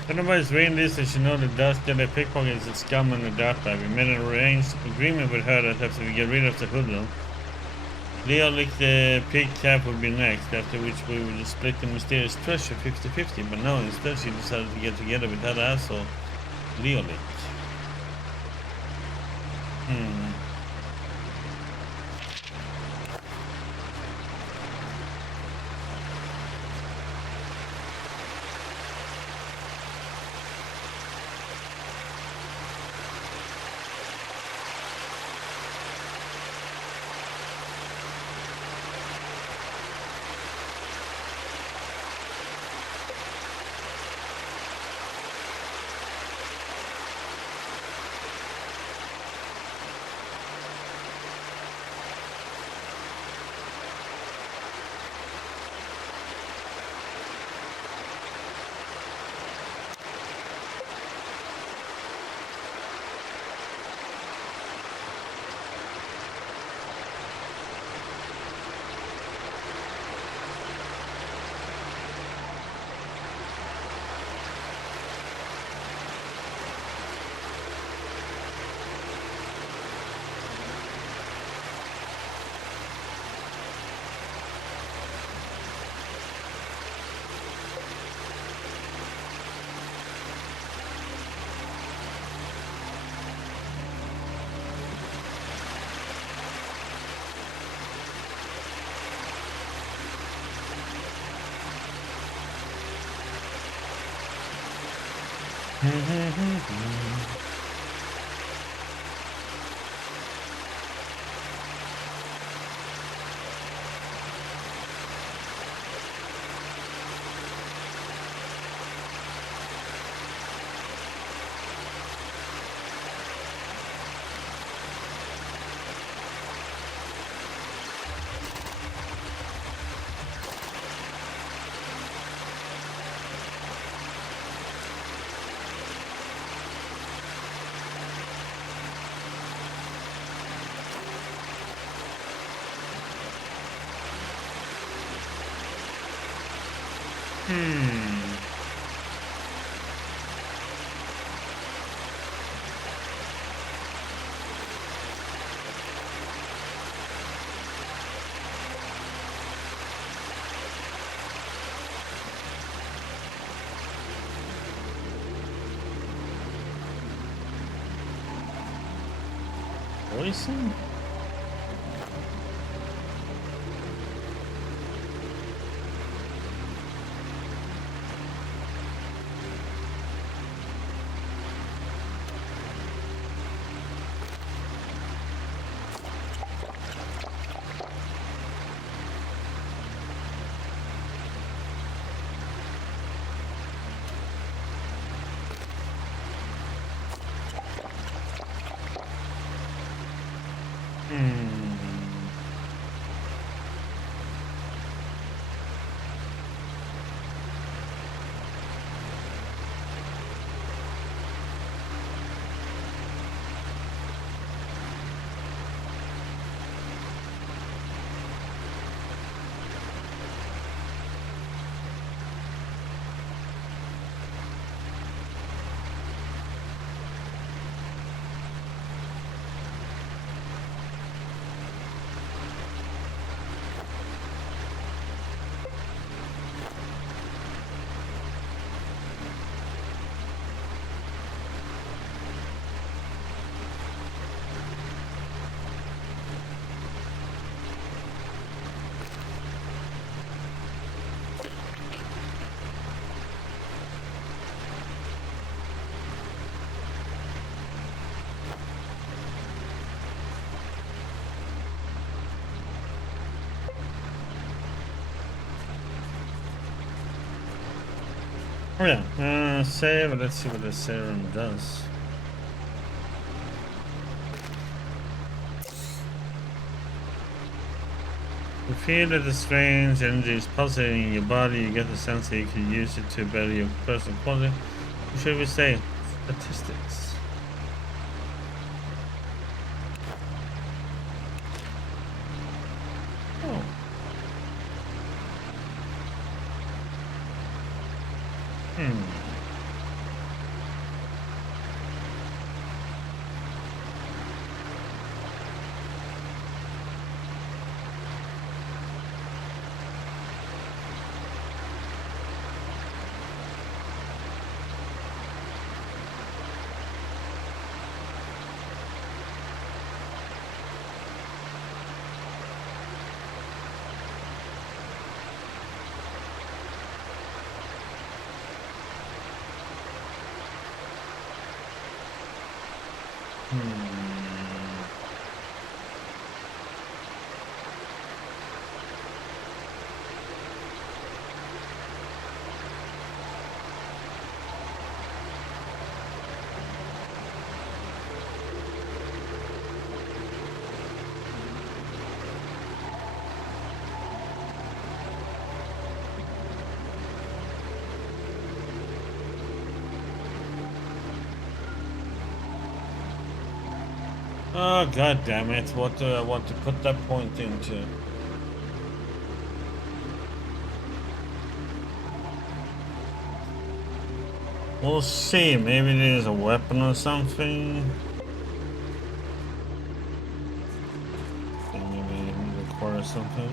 If anybody's reading this, they should know that Dust Jedi Pickpocket is a scum and a dirtbag. We made an arranged agreement with her that after we get rid of the hoodlum, Leo licked the pig cap would be next, after which we would split the mysterious treasure 50-50, but no, instead she decided to get together with that asshole, Leo lick. Poison? Oh yeah, save. Let's see what the serum does. You feel that the strange energy is pulsating in your body. You get the sense that you can use it to better your personal quality. Or should we say statistics? Oh. Hmm. Oh, god damn it. What do I want to put that point into? We'll see. Maybe there's a weapon or something. Maybe it requires something.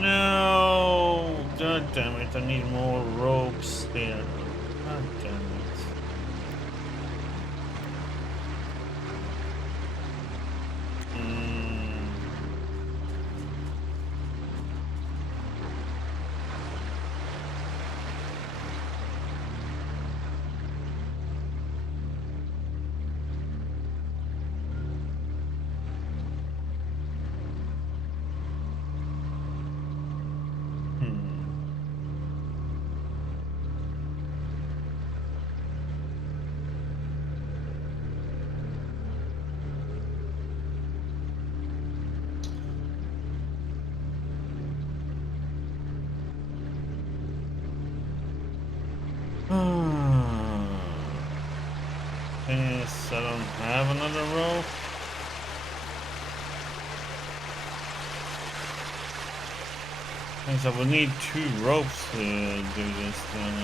No! God damn it, I need more ropes here. God damn it. Yes, I don't have another rope. Means I will need 2 ropes to do this thing.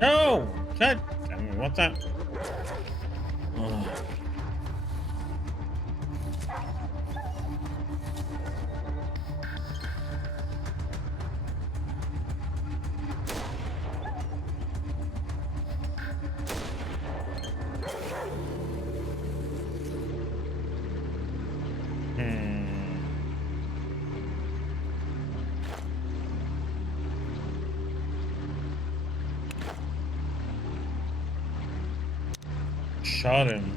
No! God damn it, what's that? Oh. Shot him.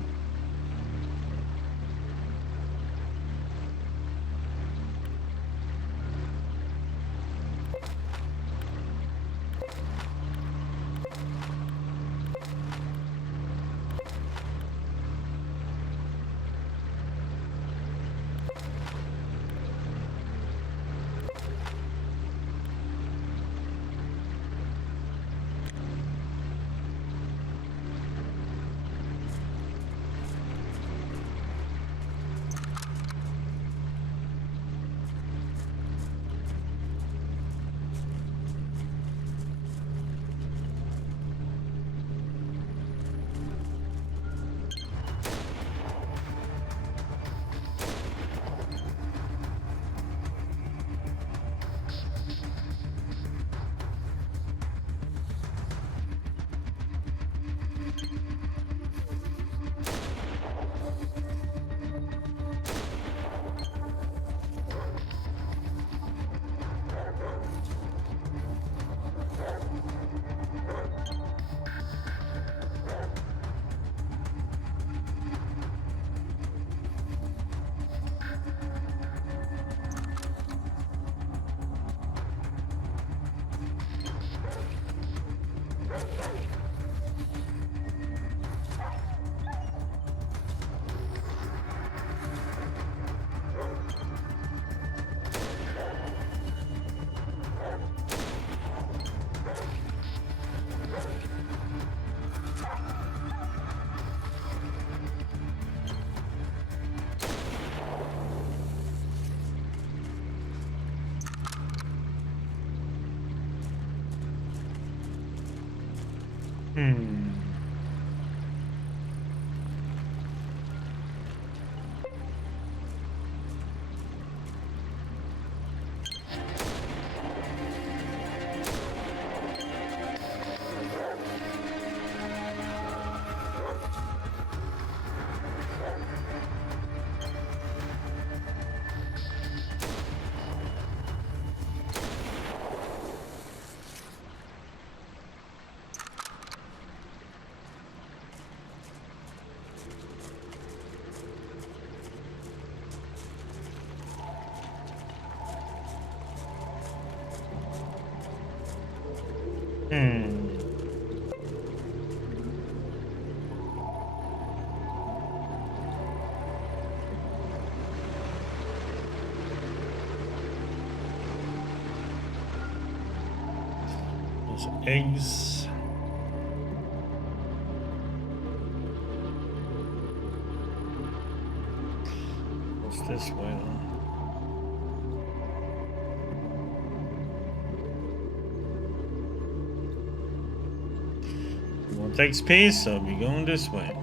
Eggs. What's this way then? We want XP, so we going this way.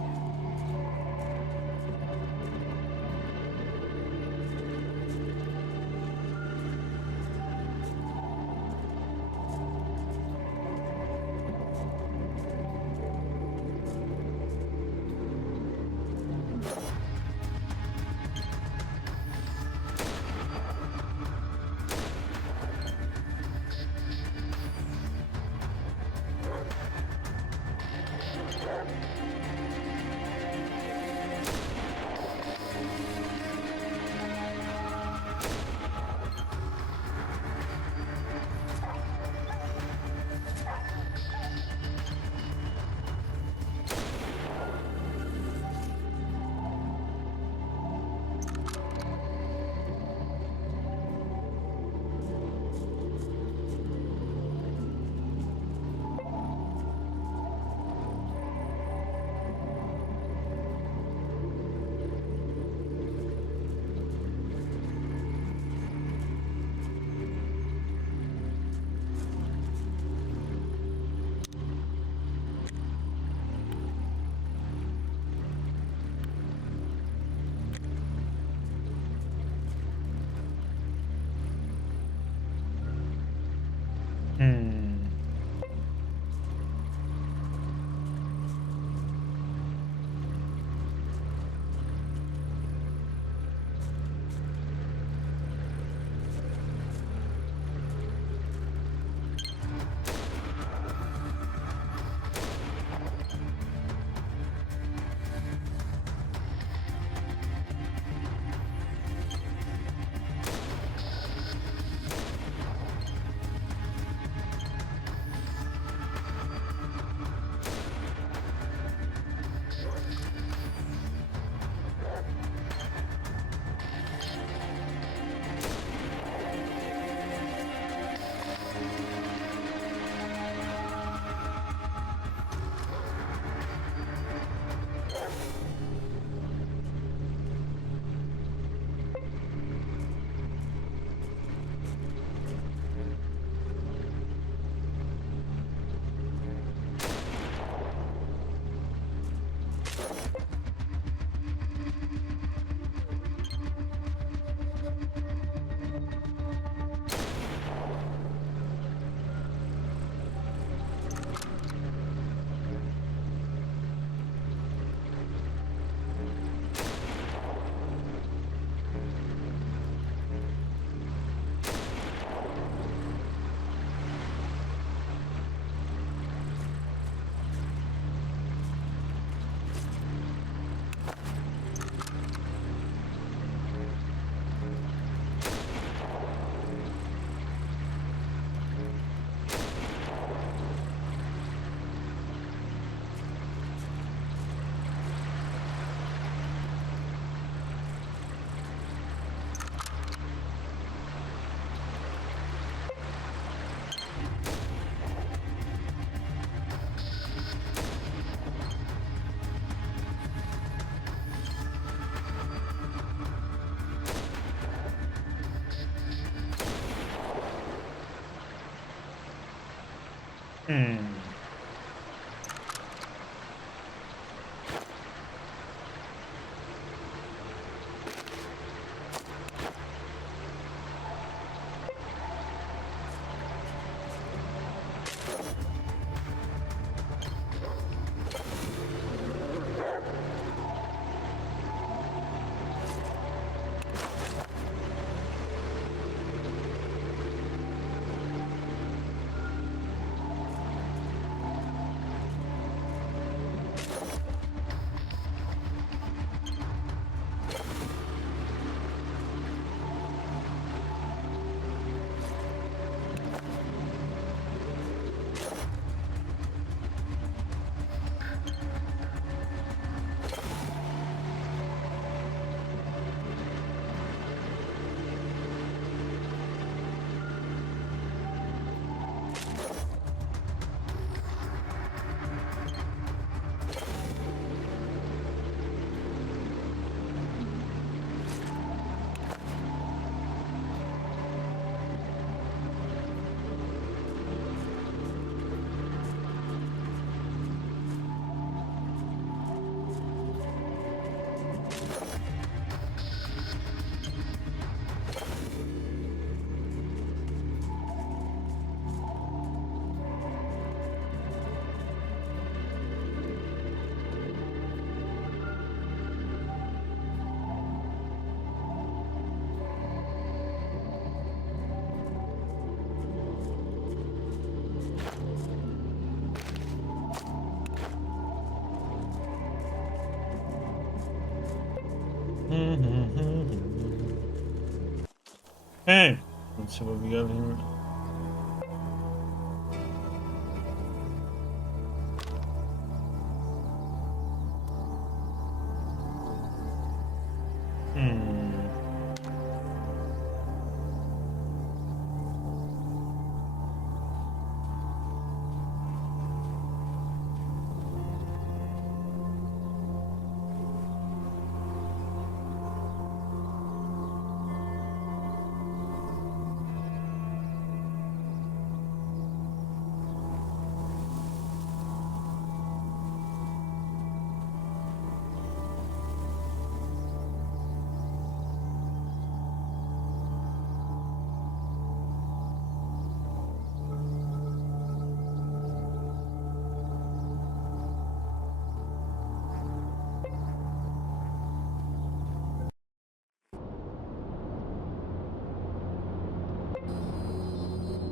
Hey, let's see what we got here.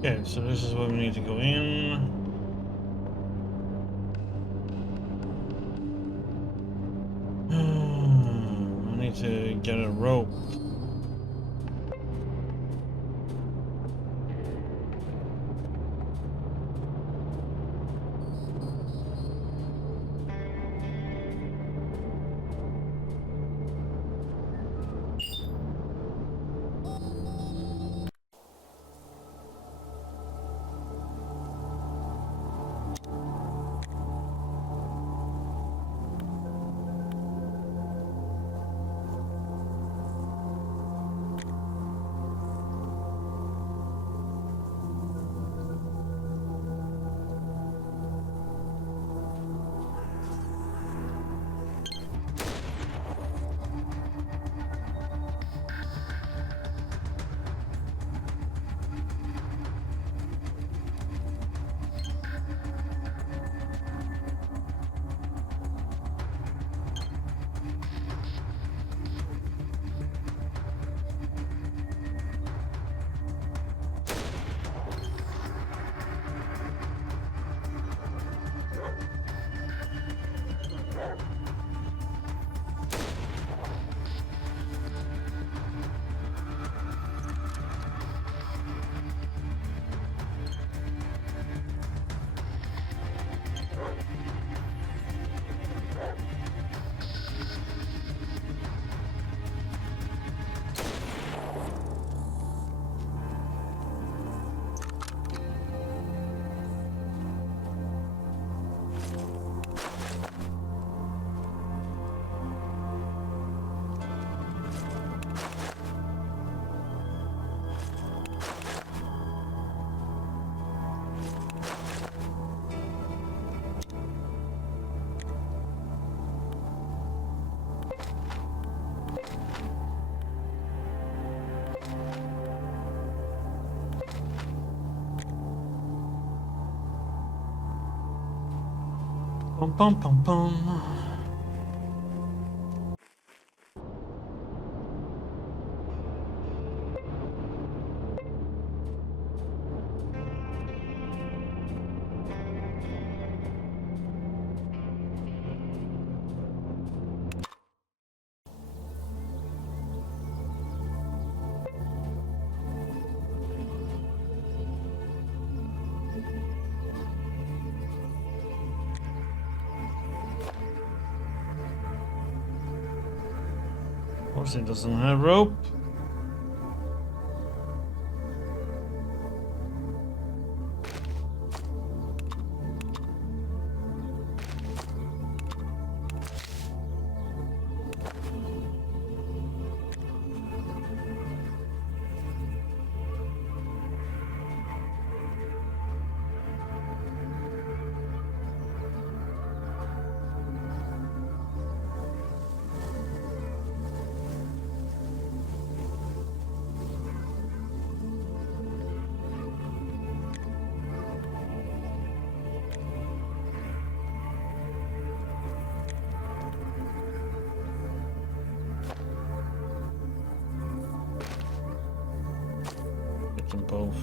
Okay, so this is where we need to go in. I need to get a rope. Pum pum pum pum. Of course, it doesn't have rope. Get them both.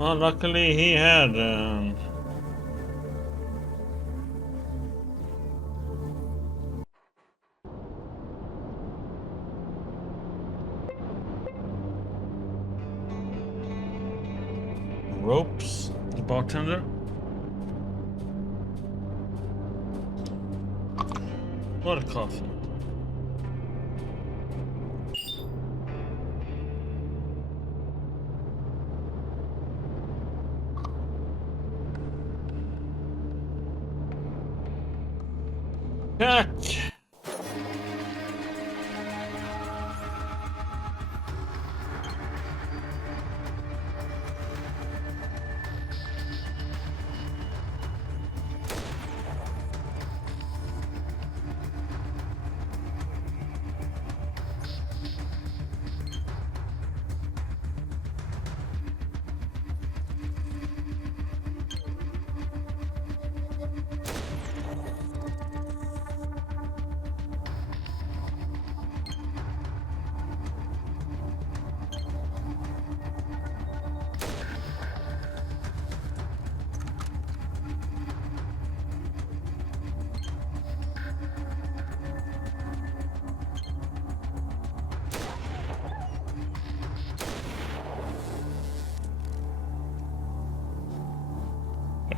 Well, luckily he had. Ropes, the bartender. What a coffee. Catch!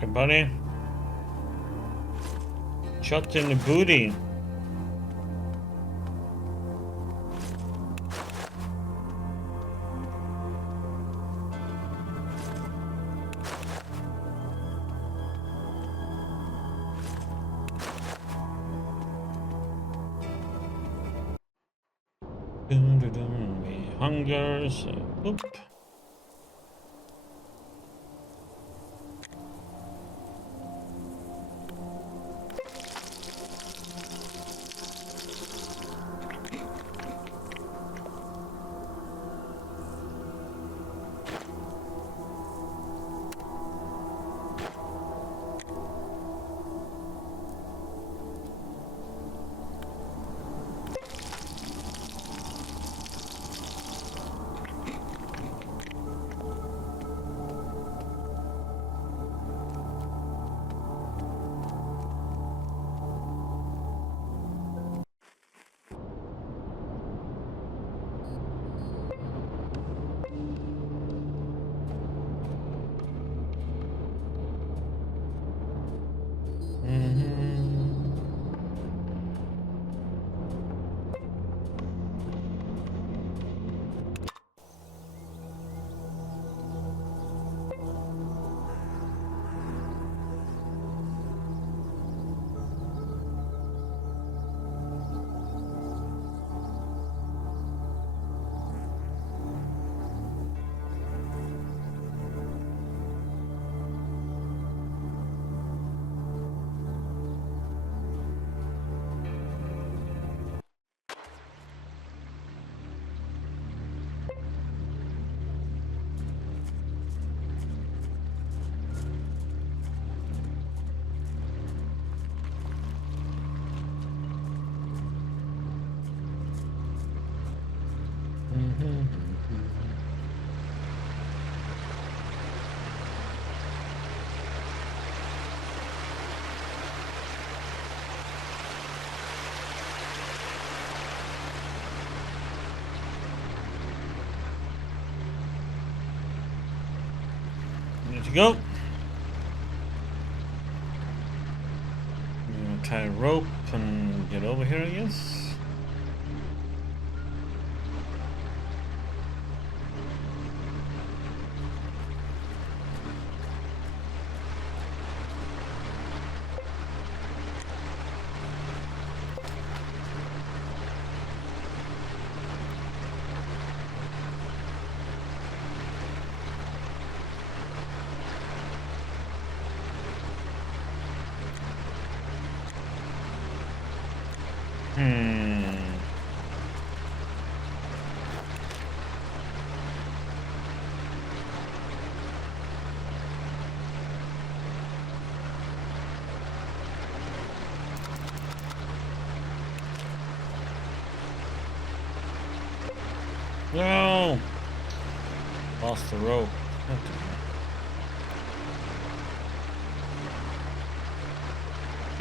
Hey, buddy. Shot in the booty. We hunger, so oop. There you go. I'm gonna tie a rope and get over here, I guess. No! Lost the rope.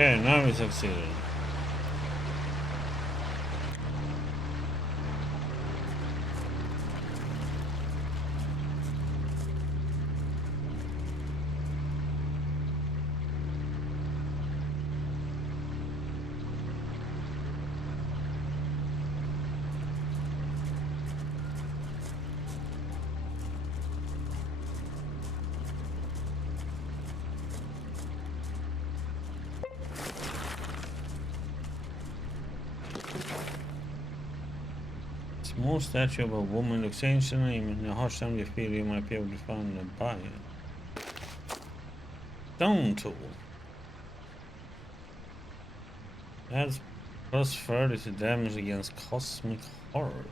Okay, now we succeeded. Small statue of a woman looks ancient. In a harsh time you feel you might be able to find a buy it. Stone tool. Adds plus 30 to damage against cosmic horrors.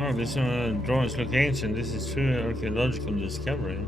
Oh, this drawings look ancient. This is true archaeological discovery.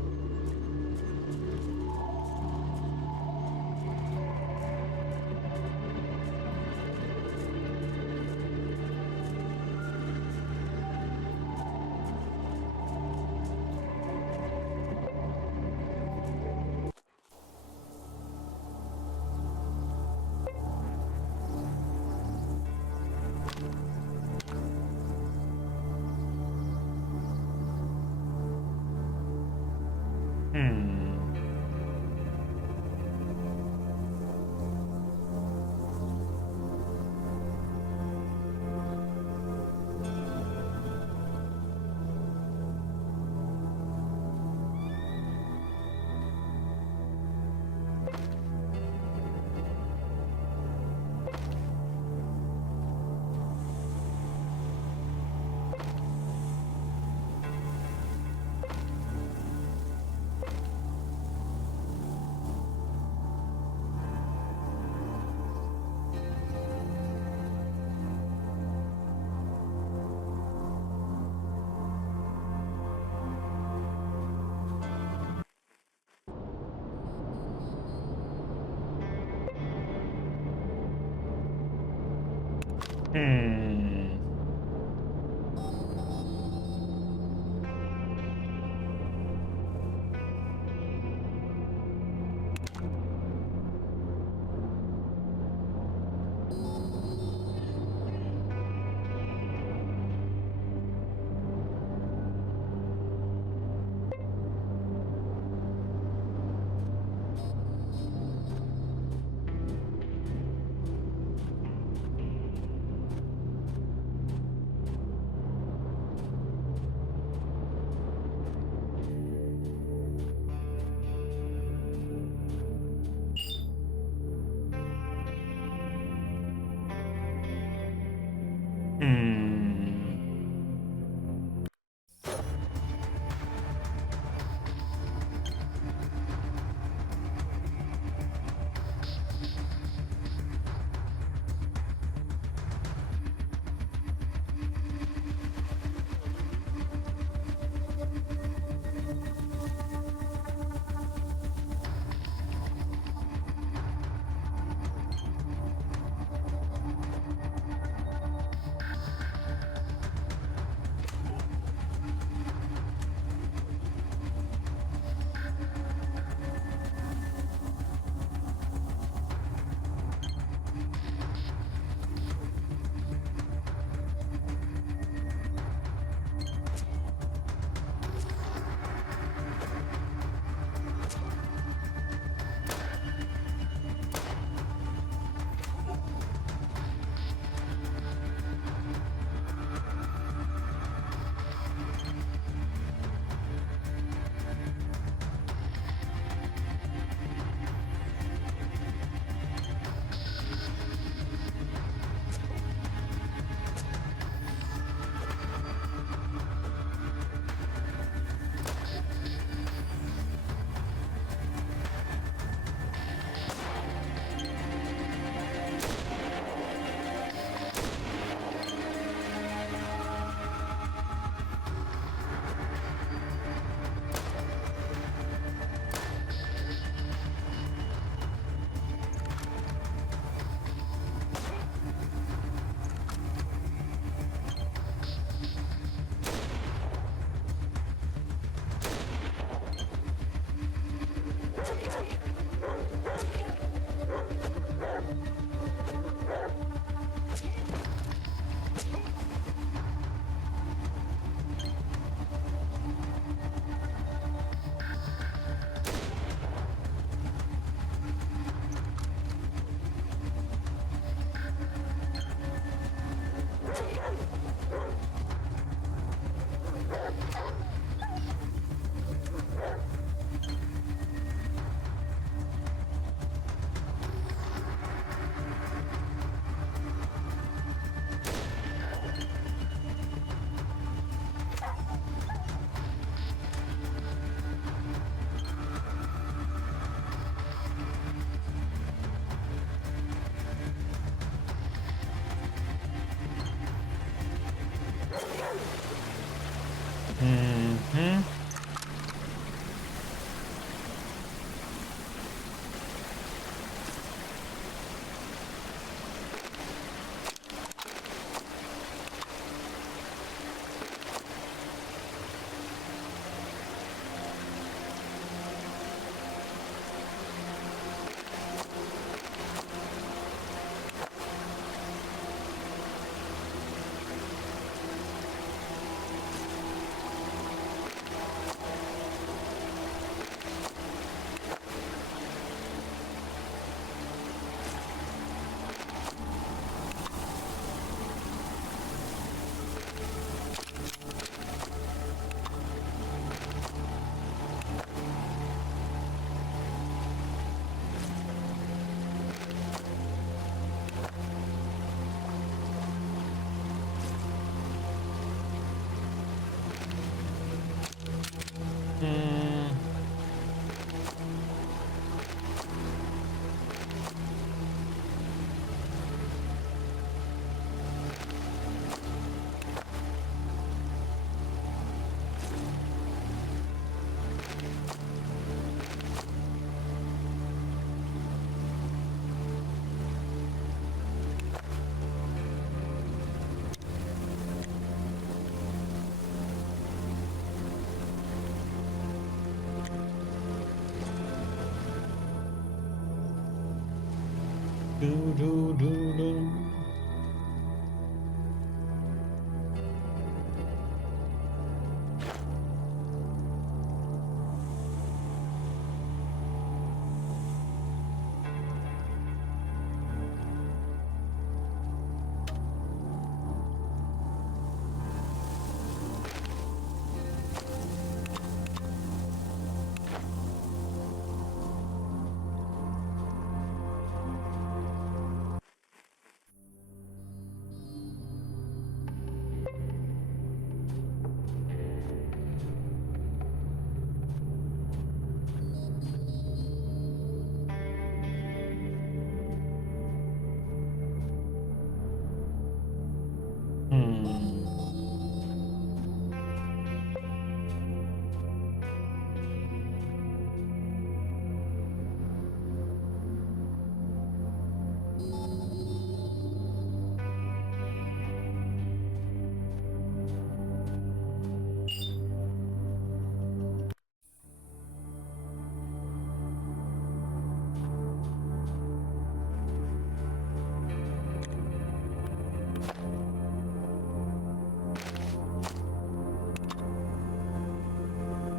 Do, do, do, do.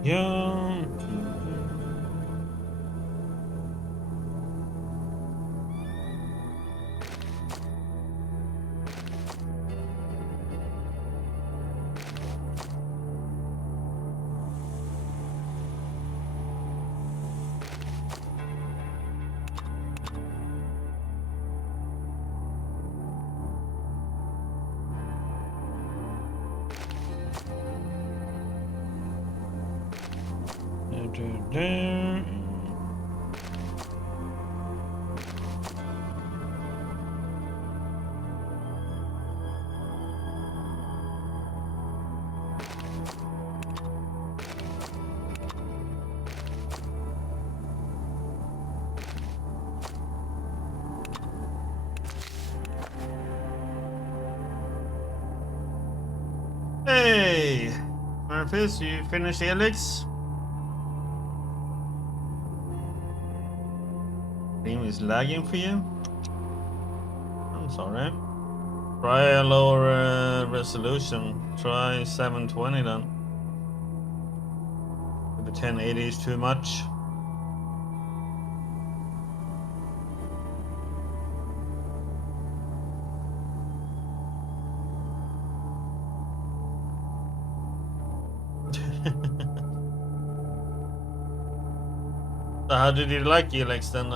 Yeah. Hey, Marcus, you finished Helix? Game is lagging for you? I'm sorry. Try a lower resolution. Try 720 then. Maybe 1080 is too much. So how did you like Helix then?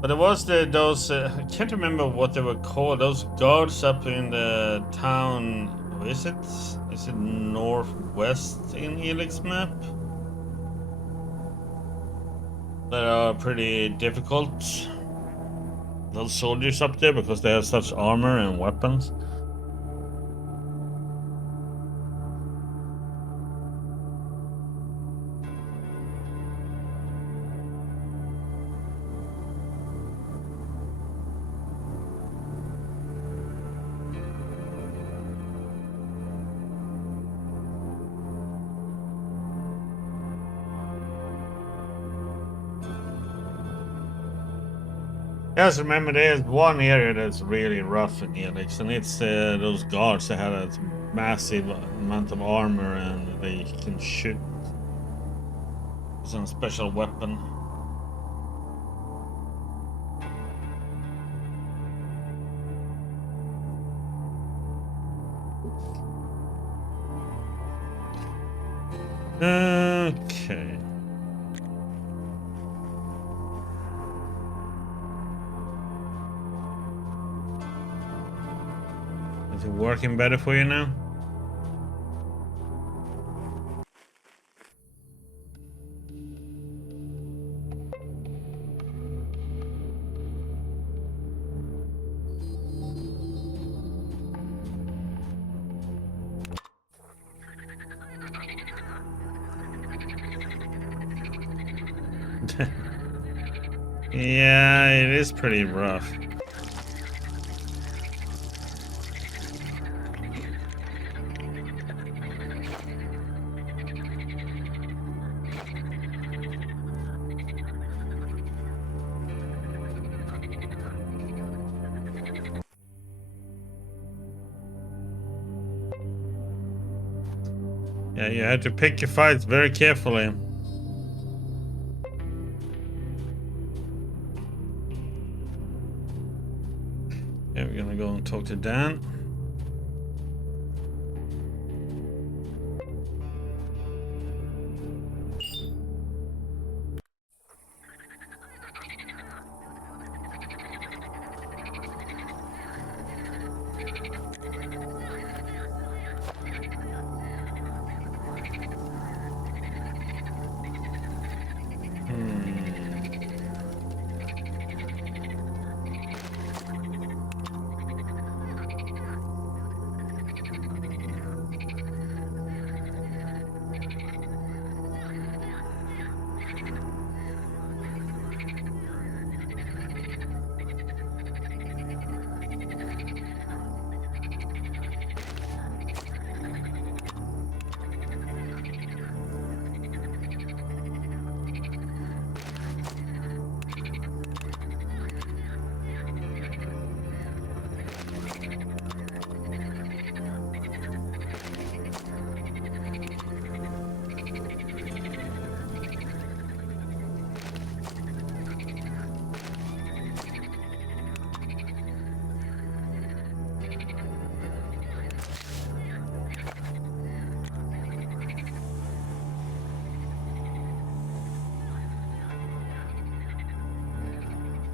But it was those, I can't remember what they were called, those guards up in the town, is it northwest in Helix map? That are pretty difficult. Those soldiers up there because they have such armor and weapons. Yes, remember there's one area that's really rough in Helix, and it's those guards that have a massive amount of armor and they can shoot some special weapon. Okay. Is it working better for you now? Yeah, it is pretty rough. Yeah, you have to pick your fights very carefully. Yeah, we're gonna go and talk to Dan.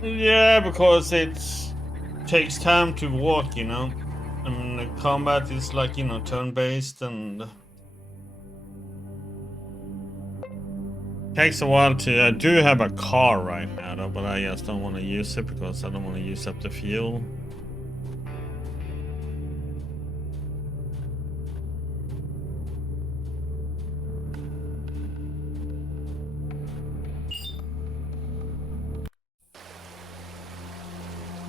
Yeah, because it takes time to walk, you know. I mean, the combat is like, you know, turn-based and takes a while to. I do have a car right now, though, but I just don't want to use it because I don't want to use up the fuel.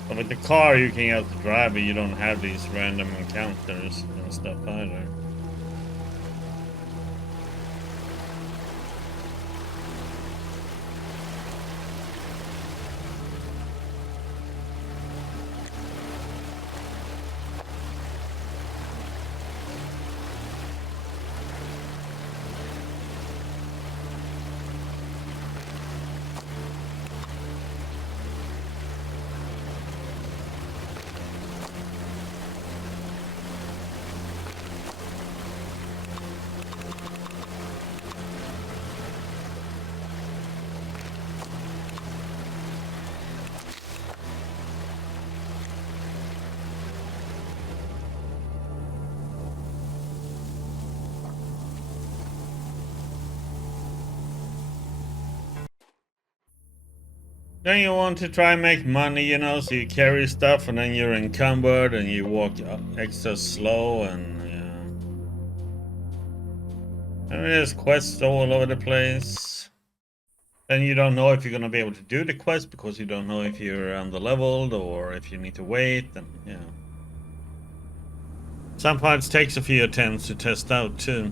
But with the car, you can have to drive it. You don't have these random encounters and stuff either. Then you want to try and make money, you know, so you carry stuff and then you're encumbered and you walk extra slow and yeah. I mean, there's quests all over the place. Then you don't know if you're gonna be able to do the quest because you don't know if you're under-leveled or if you need to wait and yeah. Some parts takes a few attempts to test out too.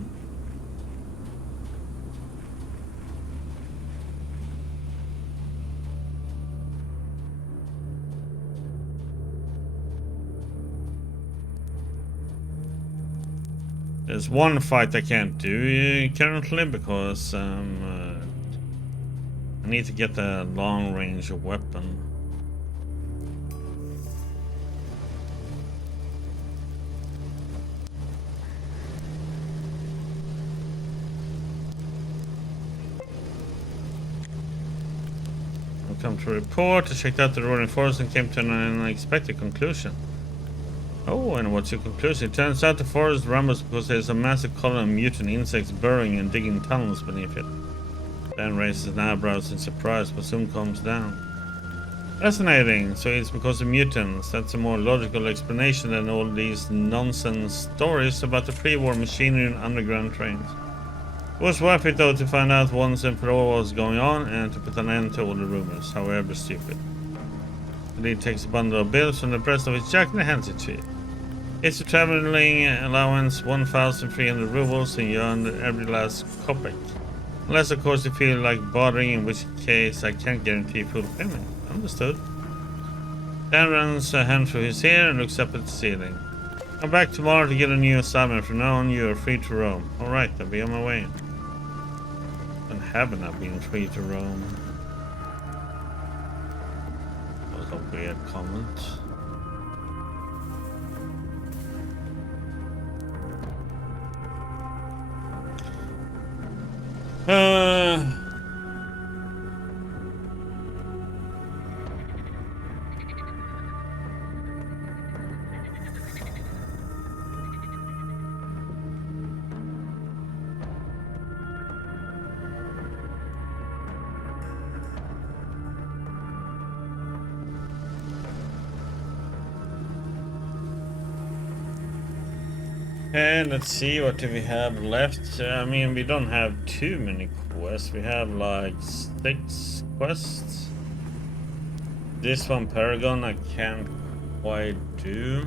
There's one fight I can't do currently because I need to get a long-range weapon. I've come to report. I checked out the Roaring Forest and came to an unexpected conclusion. Oh, and what's your conclusion? It turns out the forest rumbles because there's a massive colony of mutant insects burrowing and digging tunnels beneath it. Dan raises his eyebrows in surprise, but soon calms down. Fascinating. So it's because of mutants. That's a more logical explanation than all these nonsense stories about the pre-war machinery and underground trains. It was worth it though to find out once and for all what was going on and to put an end to all the rumors, however stupid. The lead takes a bundle of bills from the breast of his jacket and hands it to you. It's a traveling allowance, 1,300 rubles, and you earn every last kopeck. Unless, of course, you feel like bothering, in which case I can't guarantee full payment. Understood. Dan runs a hand through his hair and looks up at the ceiling. I'm back tomorrow to get a new assignment. From now on, you are free to roam. Alright, I'll be on my way. And haven't I been free to roam? That was a weird comment. And let's see, what do we have left? I mean, we don't have too many quests. We have like 6 quests. This one, Paragon, I can't quite do.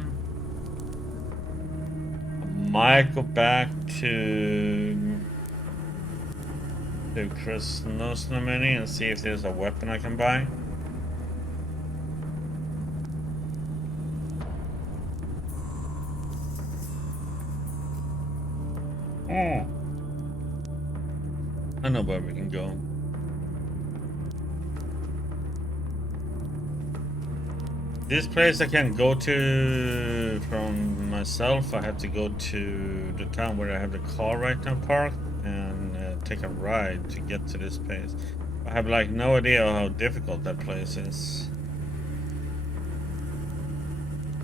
I might go back to Krasnosnameni and see if there's a weapon I can buy. I know where we can go. This place I can't go to from myself. I have to go to the town where I have the car right now parked and take a ride to get to this place. I have like no idea how difficult that place is.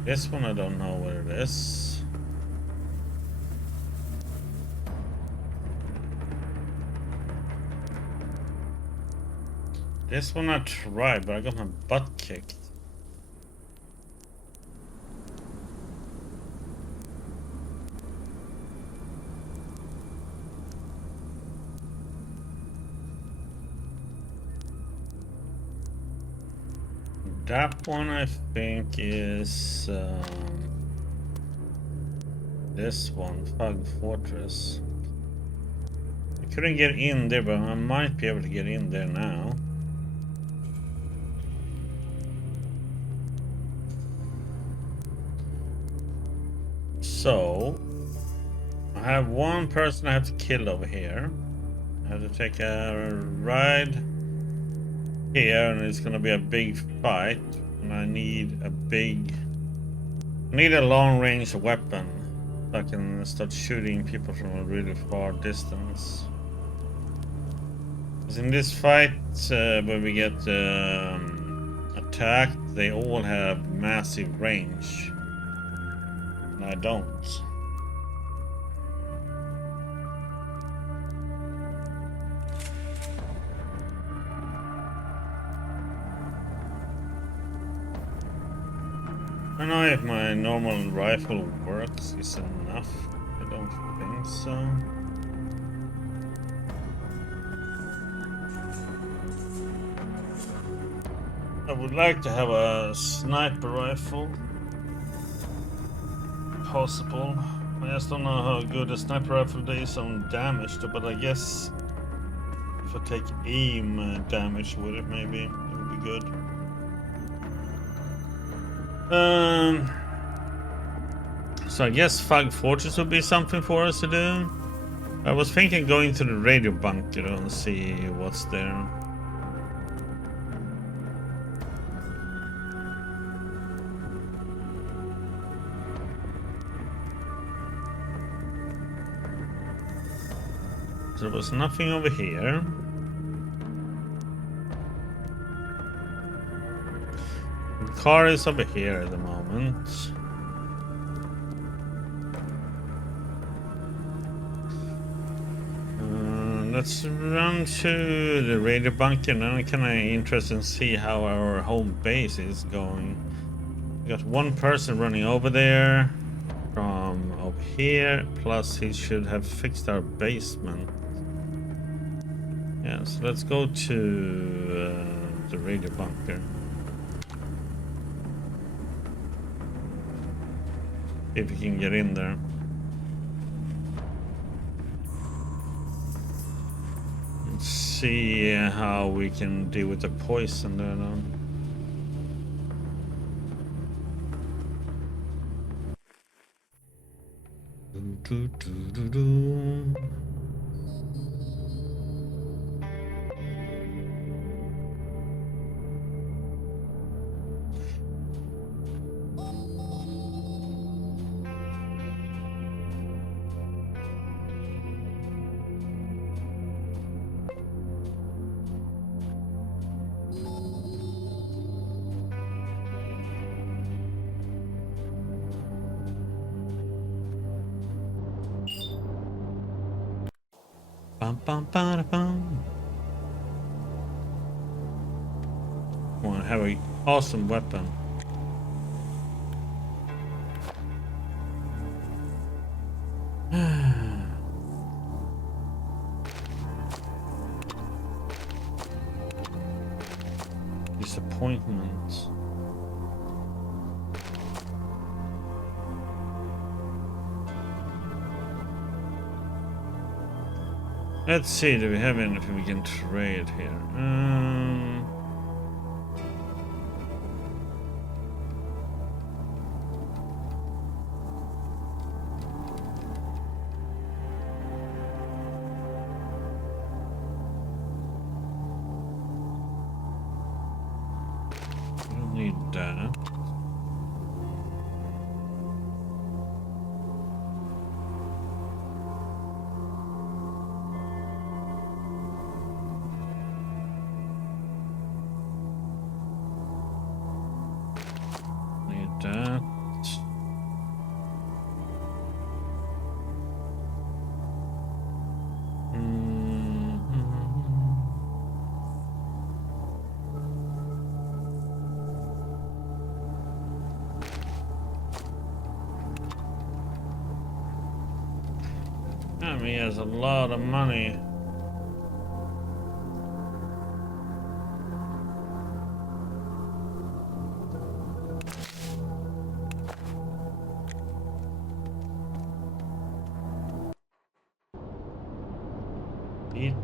This one I don't know where it is. This one I tried, but I got my butt kicked. That one I think is this one, Fog Fortress. I couldn't get in there, but I might be able to get in there now. So, I have one person I have to kill over here. I have to take a ride here, and it's gonna be a big fight. And I need a long-range weapon so I can start shooting people from a really far distance. Because in this fight, when we get attacked, they all have massive range. And I don't. I don't know if my normal rifle works is enough. I don't think so. I would like to have a sniper rifle. Possible. I just don't know how good a sniper rifle is on damage, but I guess if I take aim damage with it, maybe it would be good. So I guess Fog Fortress would be something for us to do. I was thinking going to the radio bunker and see what's there. There was nothing over here. The car is over here at the moment. Let's run to the radio bunker, and then I'm kind of interested in see how our home base is going. We got one person running over there from over here, plus he should have fixed our basement. Yeah, so let's go to the radio bunker. If we can get in there. Let's see how we can deal with the poison there now. do, do, do, do. Bum, bum, bum, bum. Want to have an awesome weapon. Disappointment. Let's see, do we have anything we can trade here? We don't need that. Need that. He has a lot of money. Eat.